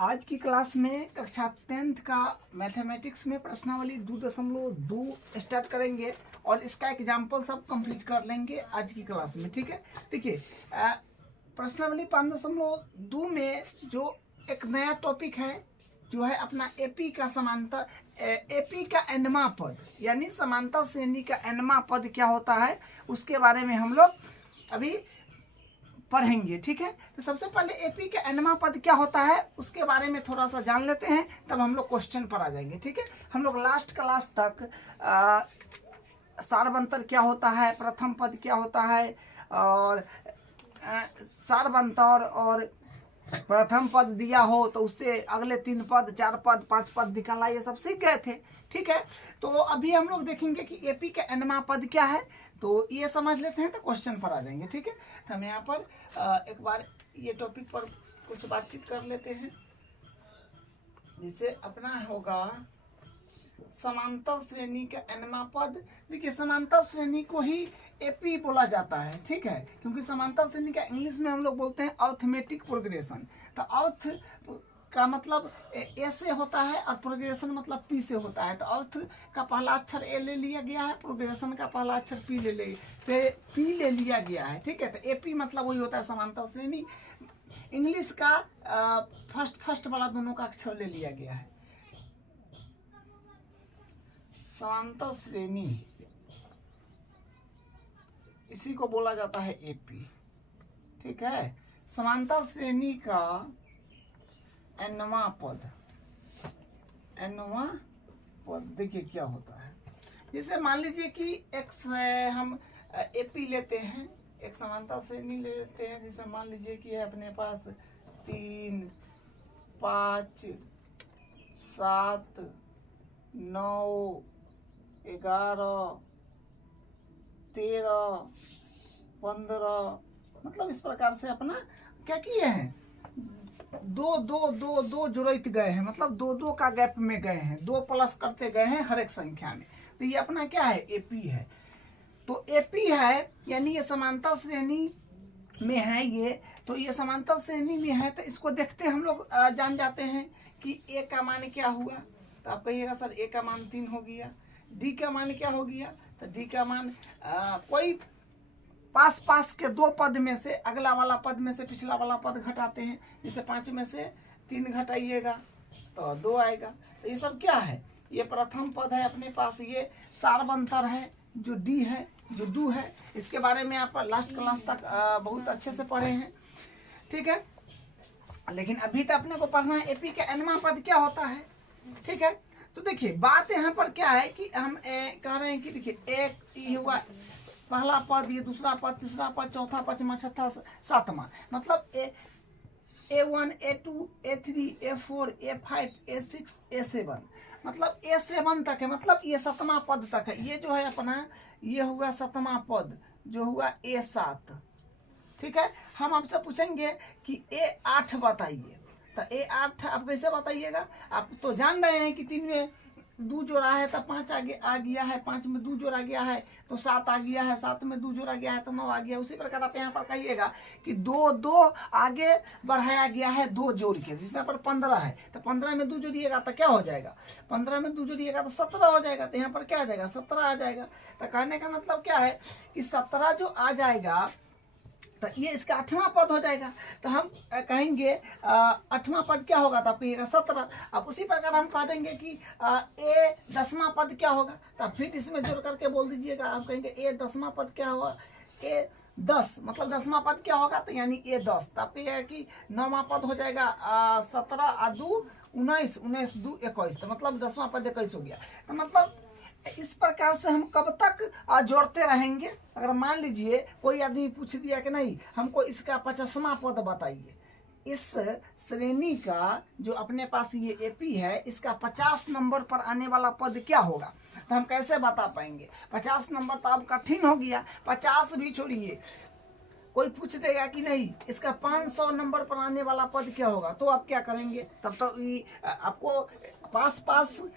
आज की क्लास में कक्षा 10th का मैथमेटिक्स में प्रश्नावली 2.2 स्टार्ट करेंगे और इसका एग्जाम्पल सब कंप्लीट कर लेंगे आज की क्लास में। ठीक है, देखिए प्रश्नावली 5.2 में जो एक नया टॉपिक है जो है अपना एपी का समांतर एपी का एनमा पद यानी समांतर श्रेणी का एनमा पद क्या होता है उसके बारे में हम लोग अभी पढ़ेंगे। ठीक है, तो सबसे पहले एपी का एनमा पद क्या होता है उसके बारे में थोड़ा सा जान लेते हैं, तब हम लोग क्वेश्चन पर आ जाएंगे। ठीक है, हम लोग लास्ट क्लास तक सारबंतर क्या होता है, प्रथम पद क्या होता है और सारबंतर और प्रथम पद दिया हो तो उससे अगले 3 पद 4 पद 5 पद निकाला, ये सब सीख गए थे। ठीक है, तो अभी हम लोग देखेंगे कि एपी का एनमा पद क्या है, तो ये समझ लेते हैं तो क्वेश्चन पर आ जाएंगे। ठीक है, तो हम यहाँ पर एक बार ये टॉपिक पर कुछ बातचीत कर लेते हैं जिससे अपना होगा समांतर श्रेणी का एनमा पद। देखिए समांतर श्रेणी को ही एपी बोला जाता है। ठीक है, क्योंकि समांतर श्रेणी का इंग्लिश में हम लोग बोलते हैं अर्थमेटिक प्रोग्रेशन। तो अर्थ का मतलब ए से होता है और प्रोग्रेशन मतलब पी से होता है। तो अर्थ का पहला अक्षर ए ले लिया गया है, प्रोग्रेशन का पहला अक्षर पी ले लिया गया है। ठीक है, तो एपी मतलब वही होता है समांतर श्रेणी। इंग्लिश का फर्स्ट वाला दोनों का अक्षर ले लिया गया है। समांतर श्रेणी इसी को बोला जाता है एपी। ठीक है, समांतर श्रेणी का एनवा पद देखिए क्या होता है। जैसे मान लीजिए कि एक्स हम एपी लेते हैं, एक समांतर श्रेणी लेते हैं। जैसे मान लीजिए कि है अपने पास 3 5 7 9 11 13 15, मतलब इस प्रकार से अपना क्या किए हैं, दो जुड़ते गए हैं, मतलब दो का गैप में गए हैं, 2 प्लस करते गए हैं हर एक संख्या में। तो ये अपना क्या है, एपी है। तो एपी है यानी ये समांतर श्रेणी में है ये, तो ये समांतर श्रेणी में है। तो इसको देखते हम लोग जान जाते हैं कि ए का मान क्या हुआ। तो आप कहिएगा सर ए का मान 3 हो गया, डी का मान क्या हो गया, तो डी का मान कोई पास के 2 पद में से अगला वाला पद में से पिछला वाला पद घटाते हैं। जैसे 5 में से 3 घटाइएगा तो 2 आएगा। तो ये सब क्या है, ये प्रथम पद है अपने पास। ये सारबंतर है जो डी है, जो दू है। इसके बारे में आप लास्ट क्लास तक बहुत अच्छे से पढ़े हैं। ठीक है, लेकिन अभी तो अपने को पढ़ना है एपी का एनमा पद क्या होता है। ठीक है, तो देखिए बात यहाँ पर क्या है कि हम कह रहे हैं कि देखिए एक ये हुआ पहला पद, ये दूसरा पद, तीसरा पद, चौथा, पांचवा, छठा, सातवां, मतलब A1 A2 A3 A4 A5 A6 A7, मतलब A7 तक है, मतलब ये 7वां पद तक है। ये जो है अपना ये हुआ 7वां पद जो हुआ A7। ठीक है, हम आपसे पूछेंगे कि A8 बताइए। तो A8 आप कैसे बताइएगा, आप तो जान रहे हैं कि 3 में 2 जोड़ा है तो 5 आगे आ गया है, 5 में 2 जोड़ा गया है तो 7 आ गया है, 7 में 2 जोड़ा गया है तो 9 आ गया। उसी प्रकार आप यहाँ पर कहिएगा कि 2 आगे बढ़ाया गया है 2 जोड़ के। जिस यहाँ पर 15 है तो 15 में 2 जोड़िएगा तो क्या हो जाएगा, 15 में 2 जोड़िएगा तो 17 हो जाएगा। तो यहाँ पर क्या आ जाएगा, 17 आ जाएगा। तो कहने का मतलब क्या है कि 17 जो आ जाएगा तो ये इसका 8वां पद हो जाएगा। तो हम कहेंगे 8वां पद क्या होगा, तो आप कहिएगा 17। अब उसी प्रकार हम कह देंगे कि ए 10वां पद क्या होगा, तो फिर इसमें जोड़ करके बोल दीजिएगा। आप कहेंगे ए 10वां पद क्या होगा, ए 10 मतलब 10वां पद क्या होगा, तो यानी ए 10। तो आप कहिएगा कि 9वां पद हो जाएगा 17 और 2 19 19 2 21, तो मतलब 10वां पद 21 हो गया। तो मतलब इस प्रकार से हम कब तक जोड़ते रहेंगे। अगर मान लीजिए कोई आदमी पूछ दिया कि नहीं हमको इसका 50वां पद बताइए, इस श्रेणी का जो अपने पास ये एपी है इसका 50 नंबर पर आने वाला पद क्या होगा, तो हम कैसे बता पाएंगे। 50 नंबर तो अब कठिन हो गया, 50 भी छोड़िए, कोई पूछ देगा कि नहीं इसका 500 नंबर पर आने वाला पद क्या होगा, तो आप क्या करेंगे? तब तो आपको पास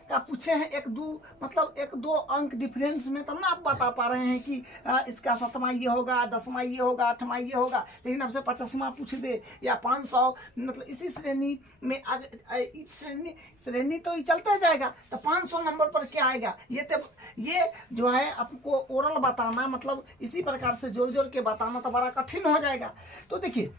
का पूछे हैं एक दो मतलब एक दो अंक डिफरेंस में, तब ना आप बता पा रहे हैं कि इसका 7वां ये होगा, 10वां ये होगा, 8वां ये होगा। लेकिन आपसे 50वां पूछ दे या 500 मतलब इसी श्रेणी में श्रेणी तो ये चलता जाएगा। तो 500 नंबर पर क्या आएगा, ये जो है आपको ओरल बताना मतलब इसी प्रकार से जोड़ जोड़ के बताना तो बड़ा कठिन हो जाएगा। तो देखिए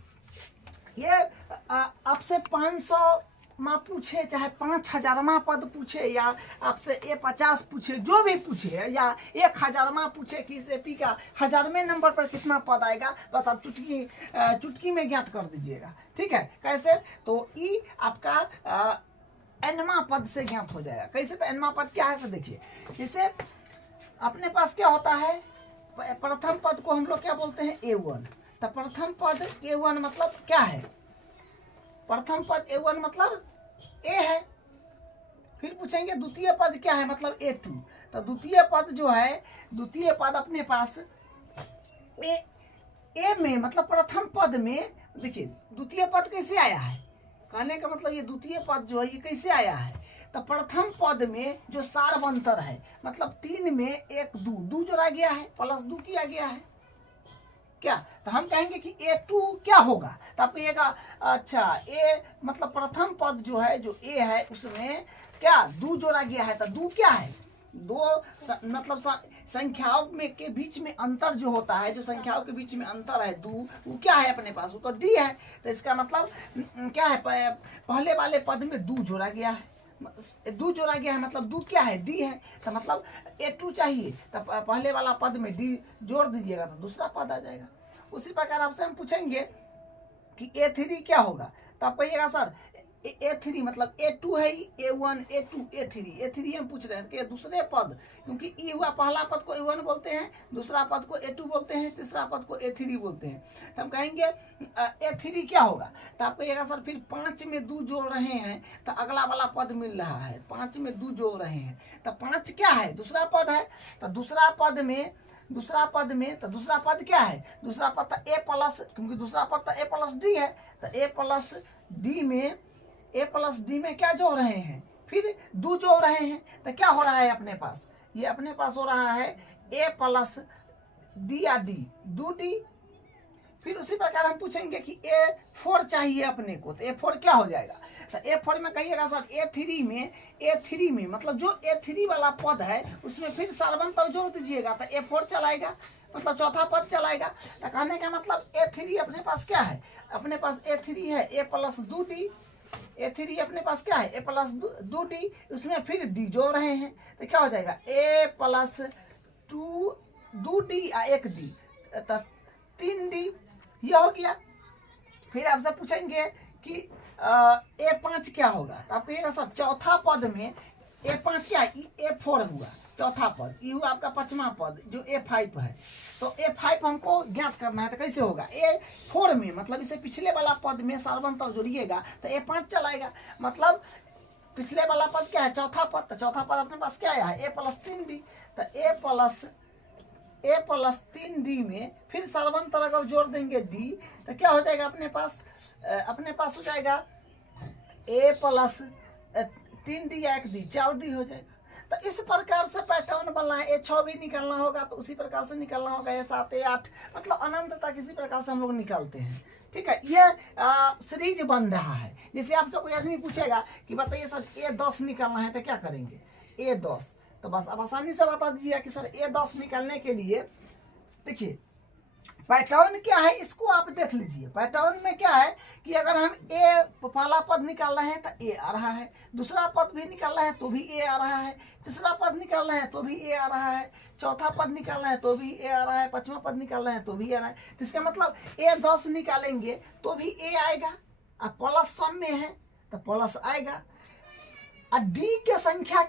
ये आपसे 500 माँ पूछे, चाहे 5000वां पद पूछे या आपसे A50 पूछे, जो भी पूछे या 1000वां पूछे कि इस एपी का 1000वें नंबर पर कितना पद आएगा, बस आप चुटकी में ज्ञात कर दीजिएगा। ठीक है, कैसे? तो ई आपका nवां पद से ज्ञात हो जाएगा। कैसे? तो nवां पद क्या है से देखिए, जैसे अपने पास क्या होता है, प्रथम पद को हम लोग क्या बोलते हैं, A1। तो प्रथम पद A1 मतलब क्या है, प्रथम पद A1 मतलब A है। फिर पूछेंगे द्वितीय पद क्या है, मतलब A2। तो द्वितीय पद जो है, द्वितीय पद अपने पास A में मतलब प्रथम पद में, देखिए द्वितीय पद कैसे आया है, कहने का मतलब ये द्वितीय पद जो है ये कैसे आया है। तो प्रथम पद में जो सार्वंतर है मतलब 3 में 1 2 जोड़ा गया है, +2 किया गया है क्या। तो हम कहेंगे कि A2 क्या होगा, तो आप कहिएगा अच्छा A मतलब प्रथम पद जो है, जो A है उसमें क्या 2 जोड़ा गया है। तो 2 क्या है, 2 मतलब संख्याओं में के बीच में अंतर जो होता है, जो संख्याओं के बीच में अंतर है 2, वो क्या है अपने पास, वो तो D है। तो इसका मतलब क्या है, पहले वाले पद में 2 जोड़ा गया है, 2 जोड़ा गया है मतलब 2 क्या है, D है। तो मतलब A2 चाहिए, तो पहले वाला पद में D जोड़ दीजिएगा तो दूसरा पद आ जाएगा। उसी प्रकार आपसे हम पूछेंगे कि A3 क्या होगा, तो आप कहिएगा सर A3 मतलब A2 है, A1 A2 A3 हम पूछ रहे हैं कि दूसरे पद, क्योंकि ई हुआ पहला पद को A1 बोलते हैं, दूसरा पद को A2 बोलते हैं, तीसरा पद को A3 बोलते हैं। तो हम कहेंगे A3 क्या होगा, तो आप कहिएगा सर फिर 5 में 2 जोड़ रहे हैं तो अगला वाला पद मिल रहा है, 5 में 2 जोड़ रहे हैं तो 5 क्या है, दूसरा पद है। तो दूसरा पद में तो दूसरा पद क्या है, दूसरा पद तो A प्लस, क्योंकि दूसरा पद तो A+D है। तो A+D में क्या जोड़ रहे हैं, फिर 2 जोड़ रहे हैं। तो क्या हो रहा है अपने पास, ये अपने पास हो रहा है A+D या D 2D। फिर उसी प्रकार हम पूछेंगे कि A4 चाहिए अपने को, तो A4 क्या हो जाएगा। तो A4 में कहिएगा सर A3 में मतलब जो A3 वाला पद है उसमें फिर सार्वंतर जोड़ दीजिएगा तो A4 चलाएगा, मतलब चौथा पद चलाएगा। तो कहने का मतलब A3 अपने पास क्या है, अपने पास A3 है A+2D। A3 अपने पास क्या है, A+2D, उसमें फिर D जोड़ रहे हैं तो क्या हो जाएगा A+2D या 1D, 3D ये हो गया। फिर आपसे पूछेंगे कि A5 क्या होगा, तो आप कहिएगा सर चौथा पद में A5 क्या है, A4 हुआ चौथा पद, ये हुआ आपका 5वां पद जो A5 है। तो A5 हमको ज्ञात करना है, तो कैसे होगा, A4 में मतलब इसे पिछले वाला पद में सार्वंतर जोड़िएगा तो A5 चलाएगा, मतलब पिछले वाला पद क्या है, चौथा पद। तो चौथा पद अपने पास क्या आया है A+3D। तो A+3D में फिर सार्वंतर अगर जोड़ देंगे D तो क्या हो जाएगा अपने पास हो जाएगा A+3D या 1D 4D हो जाएगा। तो इस प्रकार से पैटर्न बनना है। A6 भी निकालना होगा तो उसी प्रकार से निकालना होगा, A7 A8 मतलब अनंत तक इसी प्रकार से हम लोग निकालते हैं। ठीक है, ये सीरीज बन रहा है। जैसे आपसे कोई आदमी पूछेगा कि बताइए सर A10 निकालना है तो क्या करेंगे, A10, तो बस आप आसानी से बता दीजिए कि सर A10 निकालने के लिए देखिए पैटर्न क्या है, इसको आप देख लीजिए। पैटर्न में क्या है कि अगर हम A पहला पद निकाल रहे हैं तो A आ रहा है, दूसरा पद भी निकाल रहे हैं तो भी A आ रहा है, तीसरा पद निकाल रहे हैं तो भी A आ रहा है, चौथा पद निकाल रहे हैं तो भी A आ रहा है, 5वां पद निकाल रहे हैं तो भी आ रहा है। तो इसका मतलब A10 निकालेंगे तो भी A आएगा, और प्लस सम में है तो प्लस आएगा। और D की संख्या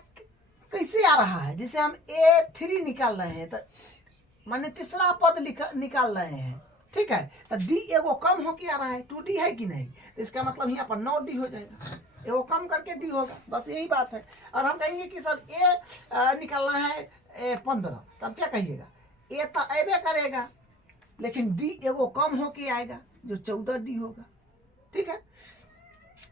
कैसे आ रहा है, जैसे हम A3 निकाल रहे हैं तो माने तीसरा पद निकाल रहे हैं, ठीक है, तो D एगो कम हो के आ रहा है, 2D है कि नहीं, तो इसका मतलब यहाँ पर 9D हो जाएगा, एगो कम करके D होगा, बस यही बात है। और हम कहेंगे कि सर A निकालना है 15, तब क्या कहिएगा, A तो अबे करेगा, लेकिन डी एगो कम होके आएगा जो 14D होगा। ठीक है,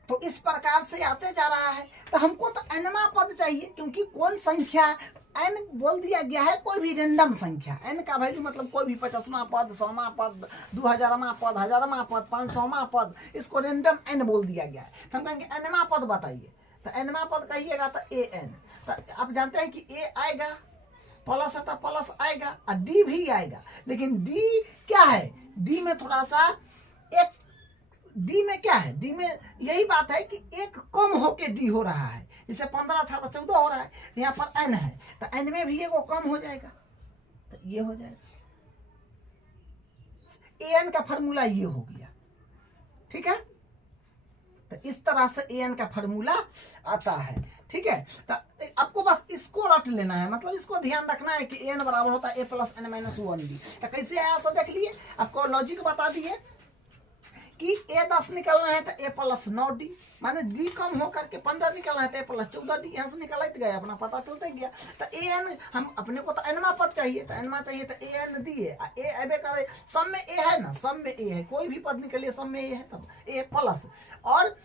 तो इस प्रकार से आते जा रहा है। तो हमको तो nवां पद चाहिए, क्योंकि कौन संख्या n बोल दिया गया है, कोई भी रेंडम संख्या। n का वैल्यू मतलब कोई भी 50वां पद, 100वां पद, 2000वां पद, 1000वां पद, 500वां पद, इसको रेंडम n बोल दिया गया है। तो हम कहेंगे nवां पद बताइए, तो nवां पद कहिएगा तो an। तो आप जानते हैं कि a आएगा, प्लस है तो प्लस आएगा और d भी आएगा। लेकिन d क्या है, d में थोड़ा सा एक, डी में क्या है, डी में यही बात है कि एक कम होके डी हो रहा है। जैसे 15 था तो 14 हो रहा है, यहाँ पर n है तो n में भी एगो कम हो जाएगा, तो ये हो जाएगा। an का फॉर्मूला ये हो गया। ठीक है, तो इस तरह से an का फॉर्मूला आता है। ठीक है, तो आपको बस इसको रट लेना है, मतलब इसको ध्यान रखना है कि an बराबर होता है a plus n minus 1d। तो कैसे आया सब देख लिए, आपको लॉजिक बता दिए कि a 10 निकलना है तो a प्लस 9d, माने d कम होकर के 15 निकलना है तो a प्लस 14d, यहाँ से निकलते गए, अपना पता चलते गया। तो an हम अपने को तो nवां पद चाहिए, तो nवां चाहिए तो an दिए, a अबे करे, सब में a है ना, सब में a है, कोई भी पद निकलिए सब में a है, तब a प्लस, और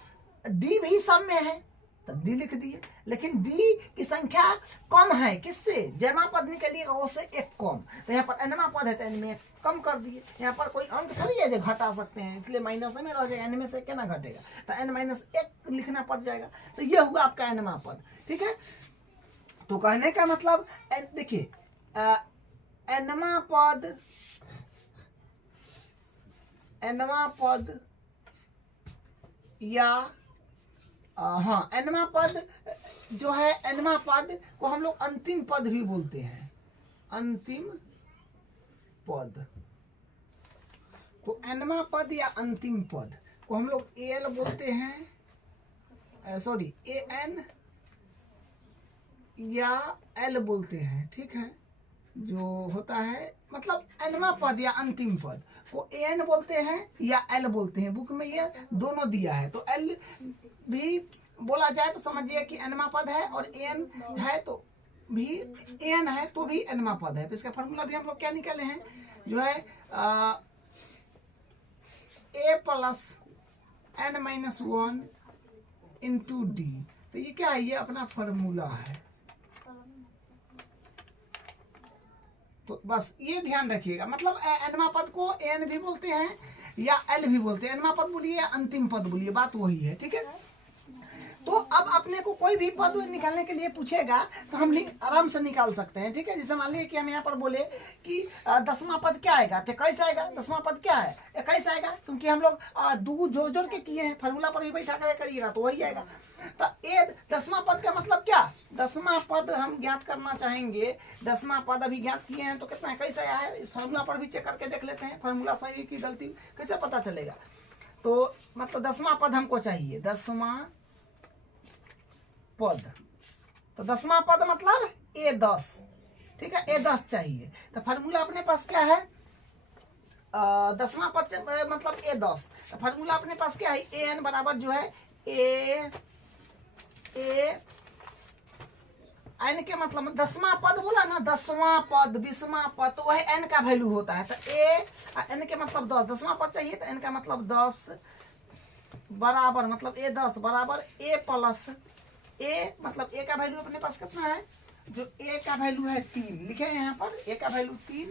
d भी सब में है तब d लिख दिए। लेकिन d की संख्या कम है, किससे, जमा पद निकलिएगा उससे एक कम, तो यहाँ पर nवां पद है तो n में कम कर दिए। यहाँ पर कोई अंक थोड़ी है जो घटा सकते हैं, इसलिए माइनस में रह जाएगा, n में से क्या ना घटेगा, तो n माइनस 1 लिखना पड़ जाएगा। तो ये हुआ आपका nवां पद। ठीक है, तो कहने का मतलब देखिए, nवां पद या हाँ, nवां पद जो है, nवां पद को हम लोग अंतिम पद भी बोलते हैं, अंतिम पद को nवां पद या अंतिम पद को हम लोग al बोलते हैं, सॉरी an या l बोलते हैं। ठीक है, जो होता है मतलब nवां पद या अंतिम पद को an बोलते हैं या l बोलते हैं। बुक में ये दोनों दिया है, तो l भी बोला जाए तो समझिए कि nवां पद है, और an है तो भी an है तो भी nवां पद है। तो इसका फॉर्मूला भी हम लोग क्या निकाले हैं, जो है a plus n minus 1 into D. तो ये क्या है, ये अपना फॉर्मूला है। तो बस ये ध्यान रखिएगा, मतलब nवां पद को an भी बोलते हैं या l भी बोलते हैं, nवां पद बोलिए या अंतिम पद बोलिए, बात वही है। ठीक है, तो अब अपने को कोई भी पद निकालने के लिए पूछेगा तो हम आराम से निकाल सकते हैं। ठीक है, जैसे मान लीजिए कि हम यहाँ पर बोले कि 10वां पद क्या आएगा, तो कैसे आएगा, 10वां पद क्या है, कैसे आएगा, क्योंकि हम लोग दो जोड़ जोड़ के किए हैं, फार्मूला पर भी बैठा कर करिएगा तो वही आएगा। तो ये 10वां पद का मतलब क्या, 10वां पद हम ज्ञात करना चाहेंगे, 10वां पद अभी ज्ञात किए हैं तो कितना है, कैसे आया है, इस फार्मूला पर भी चेक करके देख लेते हैं, फार्मूला सही की गलती कैसे पता चलेगा। तो मतलब 10वां पद हमको चाहिए, 10वां पद, तो 10वां पद मतलब a10। ठीक है, a10 चाहिए, तो फार्मूला अपने पास क्या है, 10वां पद मतलब a10, तो फार्मूला अपने पास क्या है, an बराबर जो है n के मतलब 10वां पद बोला ना, 10वां पद, 20वां पद, तो वह n का वैल्यू होता है। तो n के मतलब 10, 10वां पद चाहिए तो n का मतलब 10 बराबर, मतलब a10 बराबर a प्लस a, मतलब a का वैल्यू अपने पास कितना है, जो a का वैल्यू है 3 लिखे हैं यहाँ पर, a का वैल्यू 3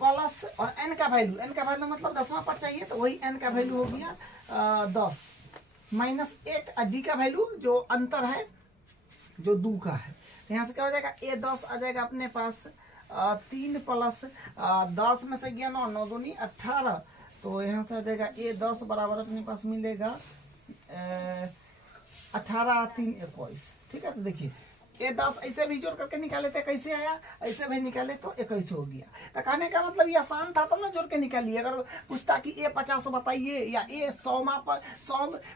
प्लस, और n का वैल्यू मतलब 10वां पद चाहिए तो वही n का वैल्यू हो गया 10 माइनस 1, d का वैल्यू जो अंतर है जो 2 का है, तो यहाँ से क्या हो जाएगा, a10 आ जाएगा अपने पास 3 प्लस 10 में से गया 9, 9 दूनी 18, तो यहाँ से आ जाएगा a10 बराबर अपने पास मिलेगा 18 3 21। ठीक है, तो देखिए a10 ऐसे भी जोड़ करके निकाले थे, कैसे आया, ऐसे भी निकाले तो 21 हो गया। तो कहने का मतलब ये आसान था तो ना जोड़ के निकालिए। अगर पूछता कि a50 बताइए या a100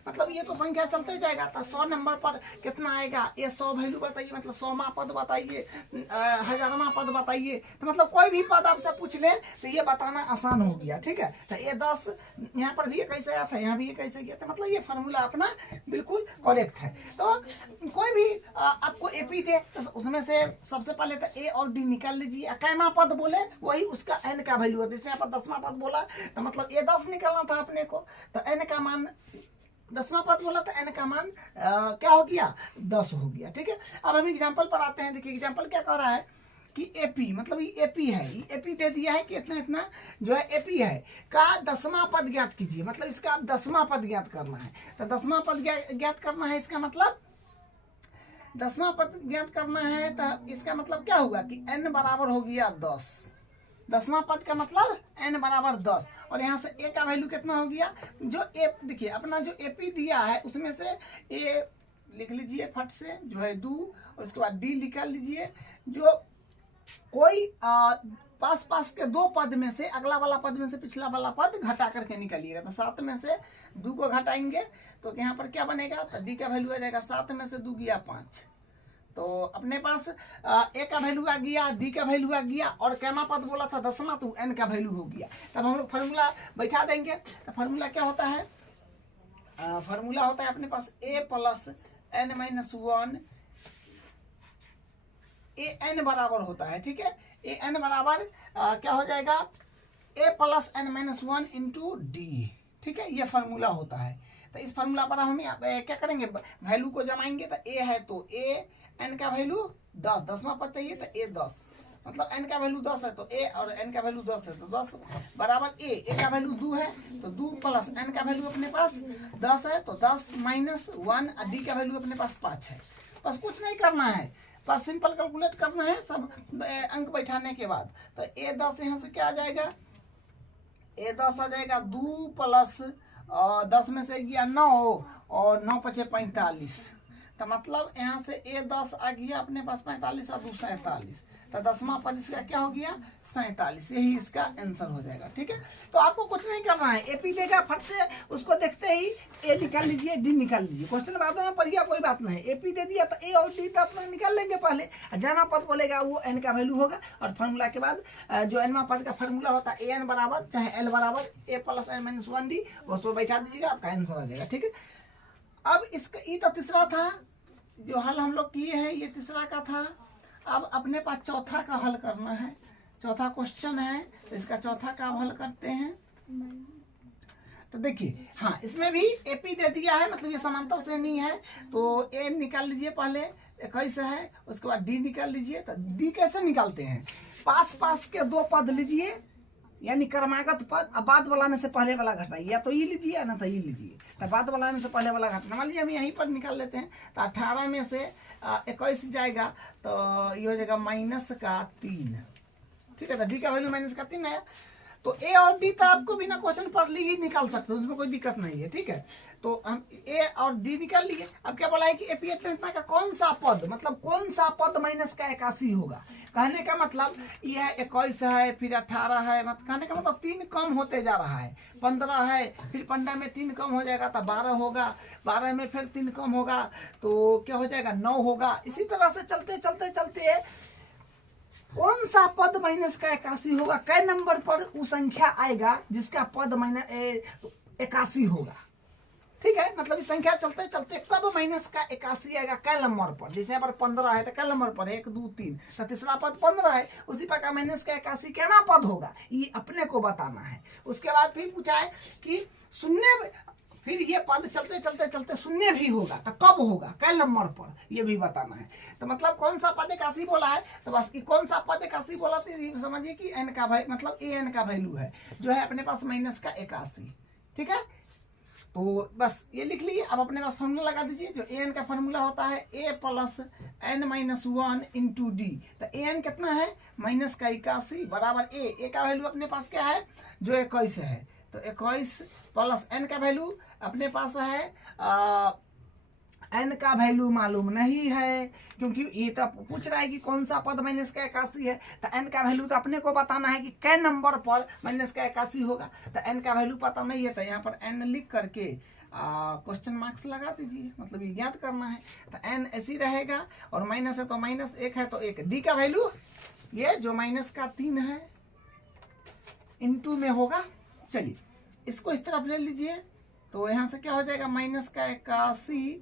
मतलब ये तो संख्या चलते जाएगा, तो 100 नंबर पर कितना आएगा, a100 वैल्यू बताइए, मतलब 100वां पद बताइए, 1000वां पद बताइए, तो मतलब कोई भी पद आपसे पूछ ले तो ये बताना आसान हो गया। ठीक है, तो a10 यहाँ पर भी कैसे आया था, यहाँ भी कैसे गया था, मतलब ये फार्मूला अपना बिल्कुल करेक्ट है। तो कोई भी आपको एपी थे तो उसमें से सबसे पहले तो ए और डी निकाल लीजिए। कैमा पद बोले वही उसका एन का वैल्यू है। जैसे यहाँ पर 10वां पद बोला तो मतलब ए 10 निकालना था अपने को, तो एन का मान 10वां पद बोला तो एन का मान क्या हो गया 10 हो गया। ठीक है, अब हम एग्जाम्पल पर आते हैं। देखिए एग्जाम्पल क्या कह रहा है कि एपी मतलब ये एपी है, ये एपी दे दिया है कि इतना इतना जो है एपी है का 10वां पद ज्ञात कीजिए। मतलब इसका आप 10वां पद ज्ञात करना है, तो 10वां पद ज्ञात करना है। इसका मतलब 10वां पद ज्ञात करना है तो इसका मतलब क्या होगा कि n बराबर हो गया 10। 10वां पद का मतलब n बराबर 10, और यहाँ से a का वैल्यू कितना हो गया, जो ए देखिए अपना जो एपी दिया है उसमें से a लिख लीजिए फट से जो है 2, और उसके बाद d निकाल लीजिए। जो कोई पास पास के दो पद में से अगला वाला पद में से पिछला वाला पद घटा करके निकालिएगा। तो 7 में से 2 को घटाएंगे तो यहाँ पर क्या बनेगा, तो डी का वैल्यू आ जाएगा 7 में से 2 गया 5। तो अपने पास ए का वैल्यू आ गया, डी का वैल्यू आ गया, और कैमा पद बोला था 10वां तो एन का वैल्यू हो गया। तब हम लोग फार्मूला बैठा देंगे। तो फार्मूला क्या होता है, फार्मूला होता है अपने पास ए प्लस एन माइनस 1, ए एन बराबर होता है। ठीक है, ए एन बराबर क्या हो जाएगा, A plus N minus 1 into D. ठीक है, ये फार्मूला होता है। तो इस फार्मूला पर हम क्या करेंगे, वैल्यू को जमाएंगे। तो ए है तो ए एन का वैल्यू 10, 10वां पद चाहिए तो ए 10, मतलब एन का वैल्यू 10 है तो ए, और एन का वैल्यू 10 है तो 10 बराबर ए का वैल्यू 2 है तो 2 प्लस एन का वैल्यू अपने पास 10 है तो 10 माइनस 1, डी का वैल्यू अपने पास 5 है। बस कुछ नहीं करना है, बस सिंपल कैलकुलेट करना है सब अंक बैठाने के बाद। तो ए 10 यहाँ से क्या आ जाएगा, ए 10 आ जाएगा 2 प्लस 10 में से गया 9 और 9 पचे 45। तो मतलब यहाँ से ए 10 आ गया अपने पास 45 और 2 47। तो 10वां पद इसका क्या हो गया 47। यही इसका आंसर हो जाएगा। ठीक है, तो आपको कुछ नहीं करना है, एपी देगा फट से उसको देखते ही ए निकाल लीजिए, डी निकाल लीजिए। क्वेश्चन बाद में पढ़िए, कोई बात नहीं। एपी दे दिया तो ए और डी तो अपना निकाल लेंगे पहले। जमा पद बोलेगा वो एन का वैल्यू होगा, और फार्मूला के बाद जो एनवा पद का फार्मूला होता है ए एन बराबर चाहे एल बराबर A plus N minus 1 D, उसको बैठा दीजिएगा, आपका आंसर आ जाएगा। ठीक है, अब इसका ये तो तीसरा था जो हल हम लोग किए हैं, ये तीसरा का था। अब अपने पास चौथा का हल करना है। चौथा क्वेश्चन है तो इसका चौथा का हल करते हैं। तो देखिए हाँ, इसमें भी एपी दे दिया है, मतलब ये समांतर श्रेणी है। तो ए निकाल लीजिए पहले 21 है, उसके बाद डी निकाल लीजिए। तो डी कैसे निकालते हैं, पास पास के दो पद लीजिए यानी क्रमागत पद, अब बाद वाला में से पहले वाला घटाइए, या तो ये लीजिए या ना तो ये लीजिए। तो बाद वाला में से पहले वाला घटाना, मान लीजिए हम यहीं पर निकाल लेते हैं। तो 18 में से 21 जाएगा तो ये हो जाएगा -3। ठीक है, तो डी का वैल्यू -3 है। तो ए और डी तो आपको बिना क्वेश्चन पढ़ ली ही निकाल सकते हो, उसमें कोई दिक्कत नहीं है। ठीक है, तो हम ए और डी निकाल लिए। अब क्या बोला है कि एपी इतना का कौन सा पद, मतलब कौन सा पद माइनस का 81 होगा। कहने का मतलब ये है 21 है, फिर 18 है, मतलब कहने का मतलब 3 कम होते जा रहा है। 15 है, फिर 15 में 3 कम हो जाएगा तो 12 होगा, 12 में फिर 3 कम होगा तो क्या हो जाएगा 9 होगा। इसी तरह से चलते चलते चलते कौन सा पद माइनस का 81 होगा, कै नंबर पर वो संख्या आएगा जिसका पद माइनस 81 होगा। ठीक है, मतलब इस संख्या चलते चलते कब माइनस का 81 आएगा, कै नंबर पर। जैसे यहाँ पर 15 है तो कै नंबर पर 1 2 3, तो तीसरा पद 15 है, उसी प्रकार माइनस का 81 कैना पद होगा, ये अपने को बताना है। उसके बाद फिर पूछा है कि शून्य, फिर ये पद चलते चलते चलते शून्य भी होगा तो कब होगा, कै नंबर पर, ये भी बताना है। तो मतलब कौन सा पद 81 बोला है, तो बस कौन सा पद 81 बोला तो ये समझिए कि एन का वैल्यू, मतलब ए एन का वैल्यू है जो है अपने पास माइनस का 81। ठीक है, तो बस ये लिख लीजिए। अब अपने पास फॉर्मूला लगा दीजिए। जो ए एन का फॉर्मूला होता है A plus N minus 1 into D. तो ए एन कितना है माइनस का 81 बराबर ए का वैल्यू अपने पास क्या है जो 21 है, तो 21 प्लस एन का वैल्यू अपने पास है एन का वैल्यू मालूम नहीं है, क्योंकि ये तो पूछ रहा है कि कौन सा पद माइनस का 81 है। तो एन का वैल्यू तो अपने को बताना है कि कै नंबर पर माइनस का 81 होगा। तो एन का वैल्यू पता नहीं है तो यहाँ पर एन लिख करके क्वेश्चन मार्क्स लगा दीजिए, मतलब ये ज्ञात करना है। तो एन ऐसी रहेगा, और माइनस है तो माइनस, 1 है तो 1। डी का वैल्यू ये जो माइनस का 3 है इंटू में होगा। चलिए इसको इस तरफ ले लीजिए, तो यहाँ से क्या हो जाएगा माइनस का 81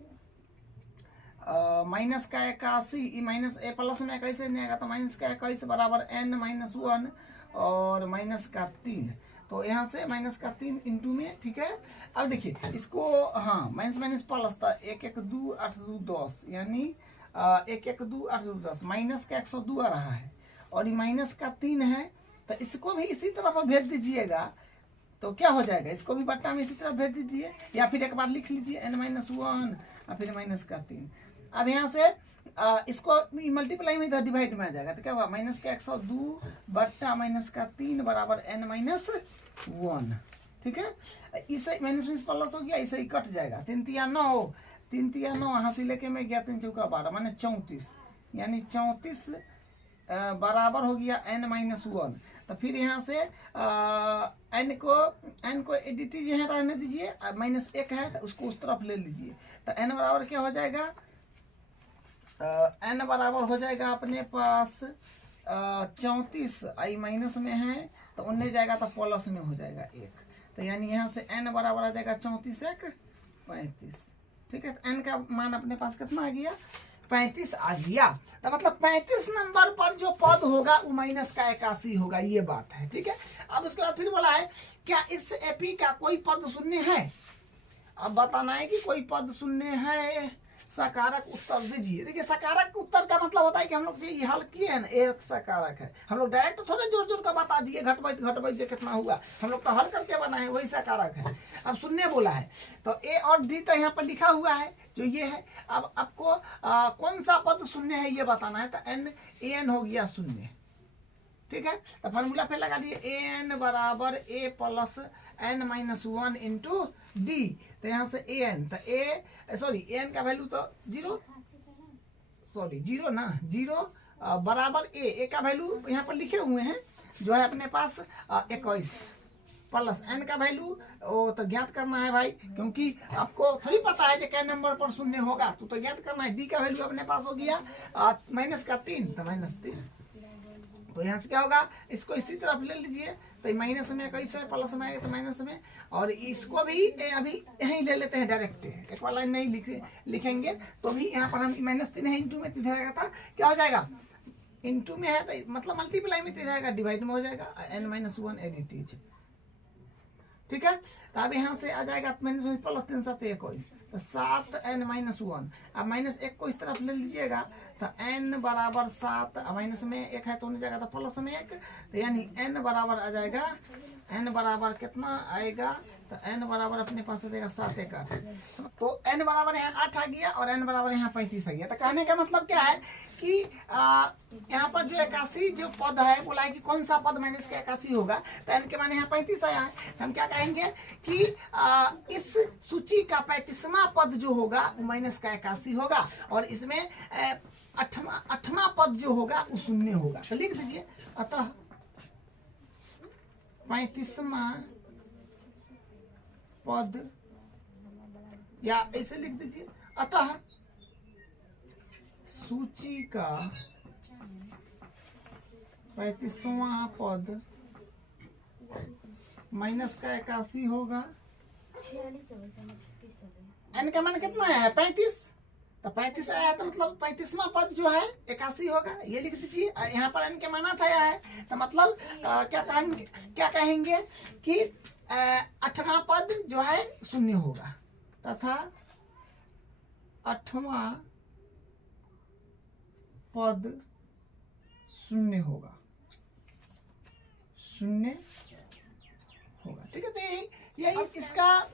माइनस का 81 माइनस ए प्लस में 21 नहीं आएगा, तो माइनस का 21 बराबर n माइनस 1 और माइनस का 3। तो यहाँ से माइनस का 3 इंटू में, ठीक है। अब देखिए इसको, हाँ माइनस माइनस प्लस था, 1 1 2 8 2 10, यानी 1 1 2 8 2 10, माइनस का 102 आ रहा है और ये माइनस का 3 है, तो इसको भी इसी तरफ भेज दीजिएगा तो क्या हो जाएगा, इसको भी बट्टा में इसी तरफ भेज दीजिए, या फिर एक बार लिख लीजिए n माइनस 1 और फिर माइनस का 3। अब यहाँ से इसको मल्टीप्लाई में इधर डिवाइड में आ जाएगा, तो क्या हुआ, माइनस का 102 बट्टा माइनस का 3 बराबर n माइनस 1, ठीक है। इसे माइनस माइनस प्लस हो गया, इसे ही कट जाएगा, 3 तिया 9, 3 तिया 9, यहाँ से लेके मैं गया 3 चौका 12 माने 34, यानी 34 बराबर हो गया n माइनस 1। तो फिर यहाँ से n को एडिटी जो है रहने दीजिए, माइनस 1 है तो उसको उस तरफ ले लीजिए, तो n बराबर क्या हो जाएगा, n बराबर हो जाएगा अपने पास 34, आई माइनस में है तो उन्हें जाएगा तो प्लस में हो जाएगा 1, तो यानी यहाँ से n बराबर आ जाएगा 34 1 35, ठीक है। तो n का मान अपने पास कितना आ गया, 35 आ गया। तो मतलब 35 नंबर पर जो पद होगा वो माइनस का 81 होगा, ये बात है, ठीक है। अब उसके बाद फिर बोला है क्या इस एपी का कोई पद शून्य है, अब बताना है कि कोई पद शून्य है, सकारक उत्तर दीजिए। देखिए सकारक उत्तर का मतलब होता है कि हम लोग ये हल किए हैं ना, एक सकारक है, हम लोग डायरेक्ट थोड़े जोर जोर का बता दिए घटवाई जो कितना हुआ, हम लोग तो हल करके बनाए, वही सकारक है। अब शून्य बोला है तो ए और डी तो यहाँ पर लिखा हुआ है जो ये है। अब आपको कौन सा पद शून्य है ये बताना है, तो एन हो गया शून्य, ठीक है। तो फॉर्मूला पे लगा दिए एन बराबर A plus N minus 1 into D, तो यहाँ से एन, तो एन का वैल्यू तो 0 ना, 0 बराबर ए का वैल्यू यहाँ पर लिखे हुए हैं जो है अपने पास 21 प्लस एन का वैल्यू वो तो ज्ञात करना है भाई, क्योंकि आपको थोड़ी पता है कि क्या नंबर पर शून्य होगा, तो ज्ञात करना है। डी का वैल्यू अपने पास हो गया माइनस का 3, तो माइनस 3, तो यहाँ से क्या होगा, इसको इसी तरफ ले लीजिए, तो माइनस में कैसे प्लस में आएगा तो माइनस में, और इसको भी अभी यहीं ले लेते हैं डायरेक्ट, एक बार लाइन नहीं लिखेंगे तो भी यहाँ पर हम माइनस 3 है, इंटू में 3 आएगा था, क्या हो जाएगा, इंटू में है तो मतलब मल्टीप्लाई में 3 आएगा, डिवाइड में हो जाएगा n माइनस 1 एडिट, ठीक है। तो अब यहाँ से आ जाएगा माइनस प्लस 3 7 21, तो 7n माइनस 1, अब माइनस 1 को इस तरफ ले लीजिएगा, तो n बराबर 7, माइनस में 1 है तो होने जाएगा तो प्लस में 1, तो यानी n बराबर आ जाएगा, n बराबर कितना आएगा, तो n बराबर अपने पास आ जाएगा 7 1 8, तो n बराबर यहाँ 8 आ गया और n बराबर यहाँ 35 आ गया। तो कहने का मतलब क्या है कि यहाँ पर जो 81 जो पद है बोला है कि कौन सा पद माइनस का 81 होगा, तो n के माने यहाँ 35 आया है, तो हम क्या कहेंगे कि इस सूची का 35वां पद जो होगा वो माइनस का 81 होगा, और इसमें 8वां पद जो होगा वो शून्य होगा। तो लिख दीजिए, अतः 35वां पद, या ऐसे लिख दीजिए, अतः सूची का 35वां पद माइनस का 81 होगा। n का मान कितना आया है, 35, तो 35 आया है तो मतलब 35वां पद जो है 81 होगा, ये लिख दीजिए। यहाँ पर n के मान 8 आया है तो मतलब क्या कहेंगे कि 8वां पद जो है शून्य होगा, तथा 8वां पद शून्य होगा, ठीक है। तो यही इसका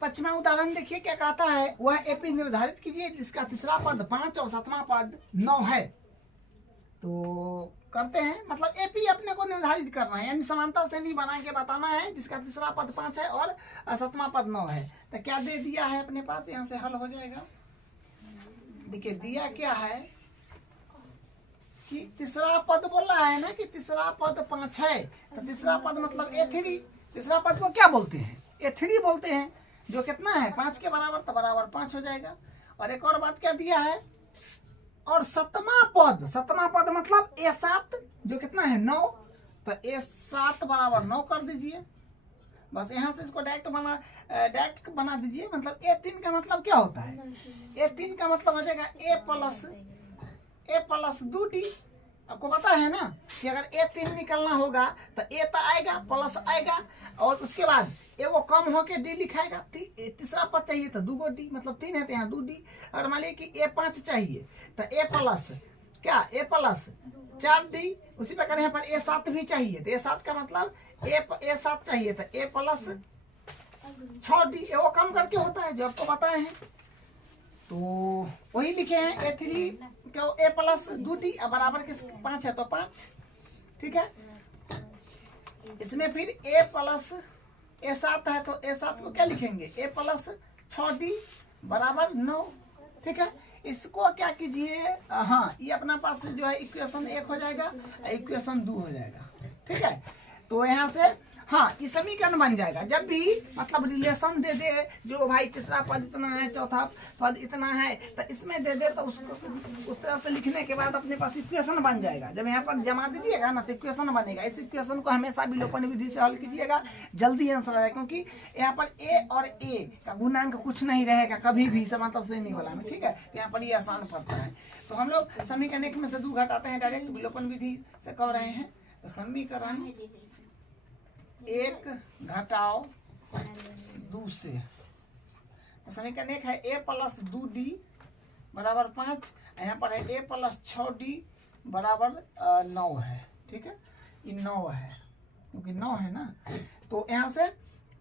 5वां उदाहरण देखिए क्या कहता है, वह एपी निर्धारित कीजिए जिसका तीसरा पद 5 और 7वां पद 9 है। तो करते हैं, मतलब एपी अपने को निर्धारित करना है, यानी समांतर श्रेणी बना के बताना है जिसका तीसरा पद 5 है और 7वां पद 9 है। तो क्या दे दिया है अपने पास, यहाँ से हल हो जाएगा। देखिए दिया क्या है कि तीसरा पद बोल रहा है ना कि तीसरा पद 5 है, तो तीसरा पद मतलब A3, तीसरा पद को क्या बोलते हैं, A3 बोलते हैं, जो कितना है 5 के बराबर, तो बराबर 5 हो जाएगा। और एक और बात क्या दिया है, और 7वां पद मतलब A7 जो कितना है 9, तो A7 बराबर 9 कर दीजिए, बस यहाँ से इसको डायरेक्ट बना दीजिए। मतलब A3 का मतलब क्या होता है? A3 का मतलब हो जाएगा A प्लस 2D। आपको पता है ना कि अगर A3 निकलना होगा तो A तो आएगा, प्लस आएगा, और उसके बाद ए वो कम होके D लिखाएगा। तीसरा पद चाहिए तो 2 D, मतलब 3 है तो यहाँ 2D। अगर मान लीजिए कि A5 चाहिए तो A प्लस क्या, A प्लस 4D। उसी प्रकार यहाँ पर A7 भी चाहिए तो A7 का मतलब A7 चाहिए तो A प्लस 6D। वो कम करके होता है जो आपको बताए हैं, तो वही लिखे हैं A3 क्या, A प्लस 2D बराबर के 5 है तो 5, ठीक है। इसमें फिर A प्लस A7 है तो A7 को क्या लिखेंगे, A प्लस 6D बराबर 9, ठीक है। इसको क्या कीजिए, हाँ ये अपना पास जो है इक्वेशन 1 हो जाएगा, इक्वेशन 2 हो जाएगा, ठीक है। तो यहाँ से हाँ ये समीकरण बन जाएगा। जब भी मतलब रिलेशन दे दे जो भाई तीसरा पद इतना है, चौथा पद इतना है, तो इसमें दे दे तो उसको उस तरह से लिखने के बाद अपने पास इक्वेशन बन जाएगा। जब यहाँ पर जमा दीजिएगा ना तो इक्वेशन बनेगा। इस इक्वेशन को हमेशा विलोपन विधि से हल कीजिएगा, जल्दी आंसर आएगा। क्योंकि यहाँ पर A और A का गुणांक कुछ नहीं रहेगा कभी भी, मतलब से नहीं बोला मैं, ठीक है। यहाँ पर ये आसान पड़ता है। तो हम लोग समीकरण 1 में से 2 घटाते हैं, डायरेक्ट विलोपन विधि से कर रहे हैं। तो समीकरण 1 घटाओ 2 से, तो समीकरण 1 है A प्लस 2D बराबर 5, यहाँ पर है A प्लस 6D बराबर 9 है, ठीक है। ये 9 है क्योंकि 9 है ना, तो यहाँ से